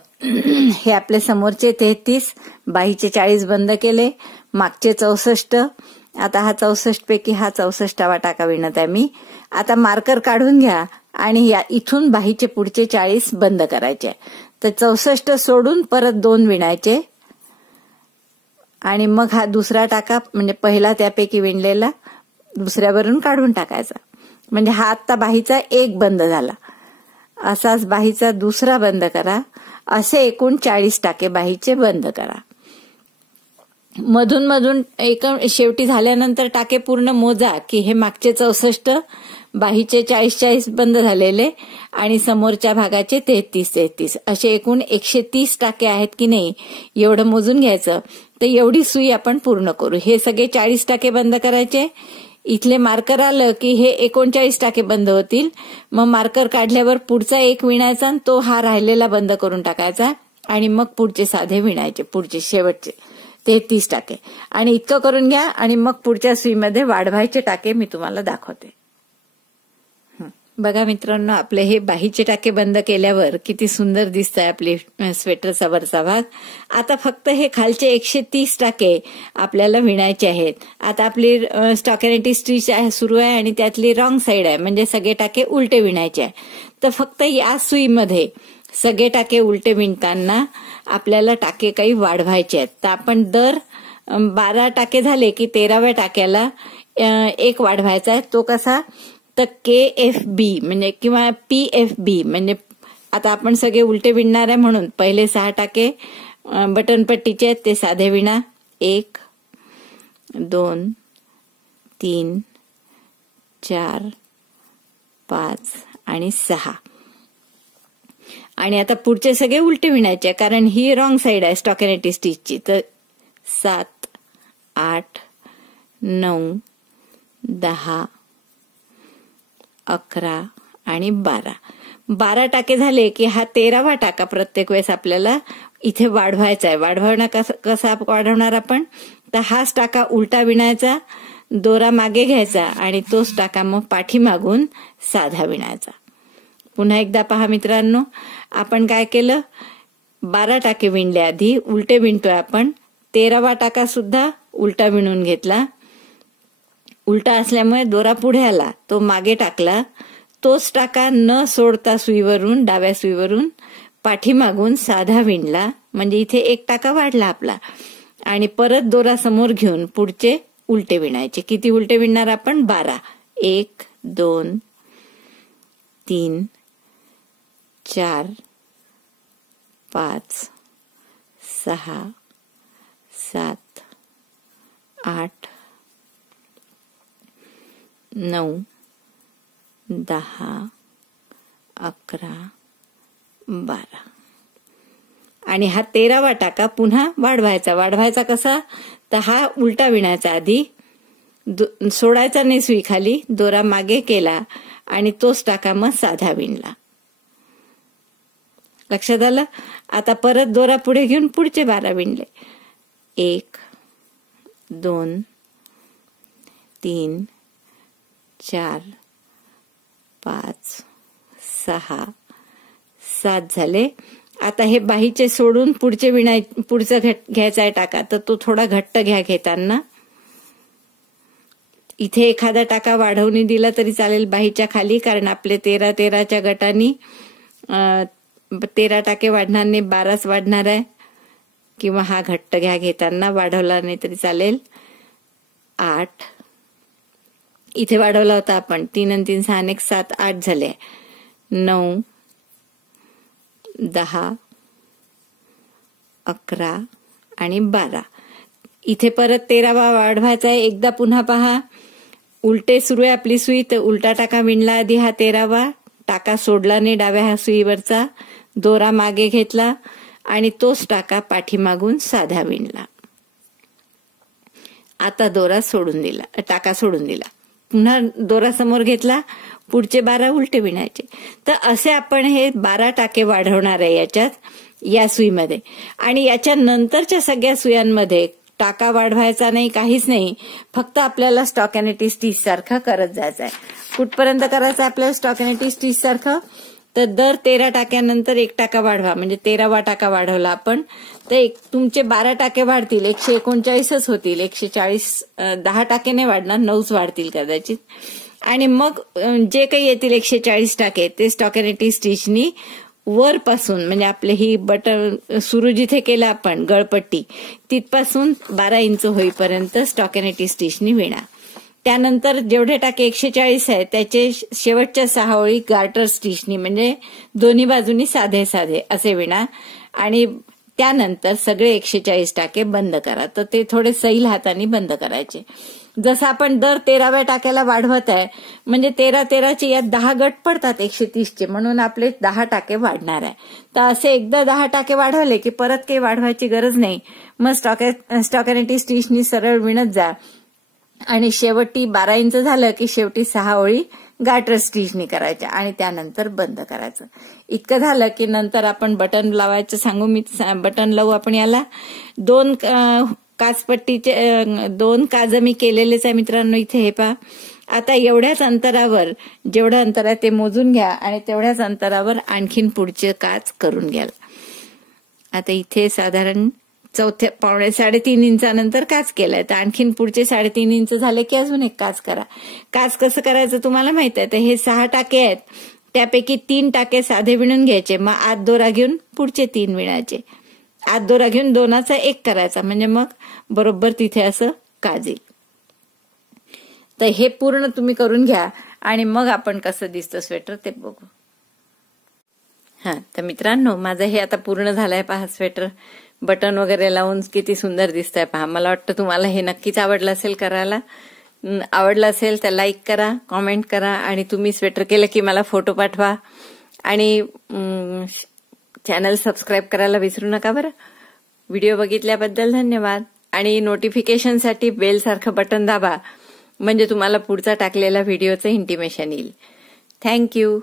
हे आपले समोरचे 33, बाहीचे 40 बंद केले, मागचे 64. आता हा 64 पैकी हा 64वा टाका विणत आहे मी. आता मार्कर काढून घ्या आणि या इथून बाहीचे पुढचे 40 बंद करायचे. तर 64 सोडून परत 2 विणायचे आणि मग हा दुसरा टाका, म्हणजे पहिला त्यापैकी विणलेला दुसऱ्यावरून काढून टाकायचा. म्हणजे हा आता बाहीचा 1 बंद झाला. असाच बाहीचा दुसरा बंद करा. असे एकूण 40 टाके बाहीचे बंद करा. मधून मधून शेवटी झाल्यानंतर टाके पूर्ण मोजा की हे मागचे 64, बाहीचे 40 बंद झालेले आणि समोरच्या भागाचे 33 असे एकूण 130 टाके आहेत की नाही एवढं मोजून घ्यायचं. तर एवढी सुई आपण पूर्ण करू. हे सगळे 40 टाके बंद करायचे. इथले मार्कर आलं की हे 39 टाके बंद होतील. मग मार्कर काढल्यावर पुढचा एक विणायचा आणि तो हा राहिलेला बंद करून टाकायचा आणि मग पुढचे साधे विणायचे, पुढचे शेवटचे 33 टाके. आणि इतकं करून घ्या आणि मग पुढच्या सुईमध्ये वाढवायचे टाके मी तुम्हाला दाखवते. बघा मित्रांनो, आपले हे बाहीचे टाके बंद केल्यावर किती सुंदर दिसत आहे आपली स्वेटरचा वरचा भाग. आता फक्त हे खालचे 130 टाके आपल्याला विणायचे आहेत. आता आपली स्टॉकेनेटी स्टिच सुरू आहे आणि त्यातली रॉंग साइड आहे, म्हणजे सगळे टाके उलटे विणायचे आहे. तर फक्त या सुईमध्ये सगळे टाके उलटे विणताना आपल्याला टाके काही वाढवायचे आहेत. तर आपण दर 12 टाके झाले की 13व्या टाक्याला एक वाढवायचा आहे. तो कसा, तर KFB म्हणजे किंवा PFB म्हणजे आता आपण सगळे उलटे विणणार आहे म्हणून पहिले 6 टाके बटन पट्टीचे आहेत ते साधे विणा. 1 2 3 4 5 आणि 6. आणि आता पुढचे सगळे उलटे विणायचे कारण ही रॉंग साइड आहे स्टॉकेनेटी स्टिचची. तर 7 8 9 10 11 आणि 12 टाके झाले की हा 13वा टाका प्रत्येक वेळेस आपल्याला इथे वाढवायचा आहे. कसा वाढवणार आपण, तर हाच टाका उलटा विणायचा, दोरा मागे घ्यायचा आणि तोच टाका मग पाठीमागून साधा विणायचा. पुन्हा एकदा पहा मित्रांनो, आपण काय केलं, 12 टाके विणले आधी, उलटे विणतोय आपण. 13वा टाका सुद्धा उलटा विणून घेतला. उलटा असल्यामुळे दोरा पुढे आला, तो मागे टाकला. तोच टाका न सोडता सुईवरून, डाव्या सुईवरून पाठीमागून साधा विणला, म्हणजे इथे एक टाका वाढला आपला. आणि परत दोरा समोर घेऊन पुढचे उलटे विणायचे. किती उलटे विणणार आपण, 12. 1 2 3 4 5 6 7 8 9 10 11 12. आणि हा 13वा टाका पुन्हा वाढवायचा कसा, तर हा उलटा विणायचा आधी, सोडायचा नाही सुई खाली, दोरा मागे केला आणि तोच टाका मग साधा विणला. लक्षात आलं. आता परत दोरा पुढे घेऊन पुढचे 12 विणले. 1 2 3 4 5 6 7 झाले. आता हे बाहीचे सोडून पुढचे पुढचा घ्यायचा आहे टाका, तर तो थोडा घट्ट घ्या घेताना. इथे एखादा टाका वाढवून दिला तरी चालेल बाहीच्या खाली, कारण आपले 13च्या गटानी 13 टाके वाढणार नाही, 12च वाढणार आहे. किंवा हा घट्ट घ्या घेताना वाढवला नाही तरी चालेल. 8 इथे वाढवला होता आपण, 3 आणि 3 6 1 7 8 झाले. 9 10 11 आणि 12. इथे परत 13वा वाढवायचा आहे. एकदा पुन्हा पहा, उलटे सुरू आहे आपली सुई, तर उलटा टाका विणला आधी, हा 13वा टाका सोडला नाही डाव्या हा सुईवरचा, दोरा मागे घेतला आणि तोच टाका पाठीमागून साधा विणला. आता दोरा सोडून दिला, टाका सोडून दिला, पुन्हा दोरा समोर घेतला, पुढचे 12 उलटे विणायचे. तर असे आपण हे 12 टाके वाढवणार आहे याच्यात, या सुईमध्ये. आणि याच्या नंतरच्या सगळ्या सुयांमध्ये टाका वाढवायचा नाही, काहीच नाही, फक्त आपल्याला स्टॉकेनेटी स्टिच सारखं करत जायचं आहे. कुठपर्यंत करायचं आहे आपल्याला स्टॉकेनेटी स्टिच सारखं, तर दर 13 टाक्यानंतर एक टाका वाढवा, म्हणजे 13वा टाका वाढवला आपण तर तुमचे 12 टाके वाढतील, 139च होतील. 140 10 टाके नाही वाढणार, 9च वाढतील कदाचित. आणि मग जे काही येतील 140 टाके ते स्टॉकेनेटी स्टिचनी वरपासून, म्हणजे आपले ही बटन सुरू जिथे केलं आपण गळपट्टी तिथपासून 12 इंच होईपर्यंत स्टॉकेनेटी स्टिचनी विणा. त्यानंतर जेवढे टाके 140 आहे त्याचे शेवटच्या 6 ओळी गार्टर स्टिचनी, म्हणजे दोन्ही बाजूनी साधे साधे असे विणा. आणि त्यानंतर सगळे 140 टाके बंद करा. तर ते थोडे सैल हाताने बंद करायचे. जसं आपण दर 13व्या टाक्याला वाढवत आहे, म्हणजे 13चे यात 10 गट पडतात 130चे, म्हणून आपले 10 टाके वाढणार आहे. तर असे एकदा 10 टाके वाढवले की परत काही वाढवायची गरज नाही. मग स्टॉकेनेटी स्टिचनी सरळ विणत जा आणि शेवटी 12 इंच झालं की शेवटी 6 ओळी गार्टर स्टिचनी करायच्या आणि त्यानंतर बंद करायचं. इतकं झालं की नंतर आपण बटन लावायचं सांगू. मी बटन लावू आपण याला. 2 काचपट्टीचे 2 काज मी केलेलेच आहे मित्रांनो. इथे हे पहा, आता एवढ्याच अंतरावर, जेवढं अंतर आहे ते मोजून घ्या आणि तेवढ्याच अंतरावर आणखीन पुढचे काच करून घ्याल. आता इथे साधारण पावणे 3.5 इंचानंतर काच केलाय, तर आणखीन पुढचे 3.5 इंच झाले की अजून एक काच करा. काच कसं करायचं तुम्हाला माहित आहे. तर हे 6 टाके आहेत, त्यापैकी 3 टाके साधे विणून घ्यायचे, मग आत दोरा घेऊन पुढचे 3 विणायचे, आत दोरा घेऊन 2चा 1 करायचा, म्हणजे मग बरोबर तिथे असं काज येईल. तर हे पूर्ण तुम्ही करून घ्या आणि मग आपण कसं दिसतं स्वेटर ते बघू. तर मित्रांनो, माझं हे आता पूर्ण झालंय. पहा, स्वेटर बटन वगैरे लावून किती सुंदर दिसतंय पहा. मला वाटतं तुम्हाला हे नक्कीच आवडलं असेल करायला. आवडलं असेल तर लाईक करा, कॉमेंट करा आणि तुम्ही स्वेटर केलं की मला फोटो पाठवा आणि चॅनल सबस्क्राईब करायला विसरू नका बरं. व्हिडिओ बघितल्याबद्दल धन्यवाद आणि नोटिफिकेशनसाठी बेल सारखं बटन दाबा, म्हणजे तुम्हाला पुढचा टाकलेला व्हिडिओचं इंटिमेशन येईल. थँक्यू.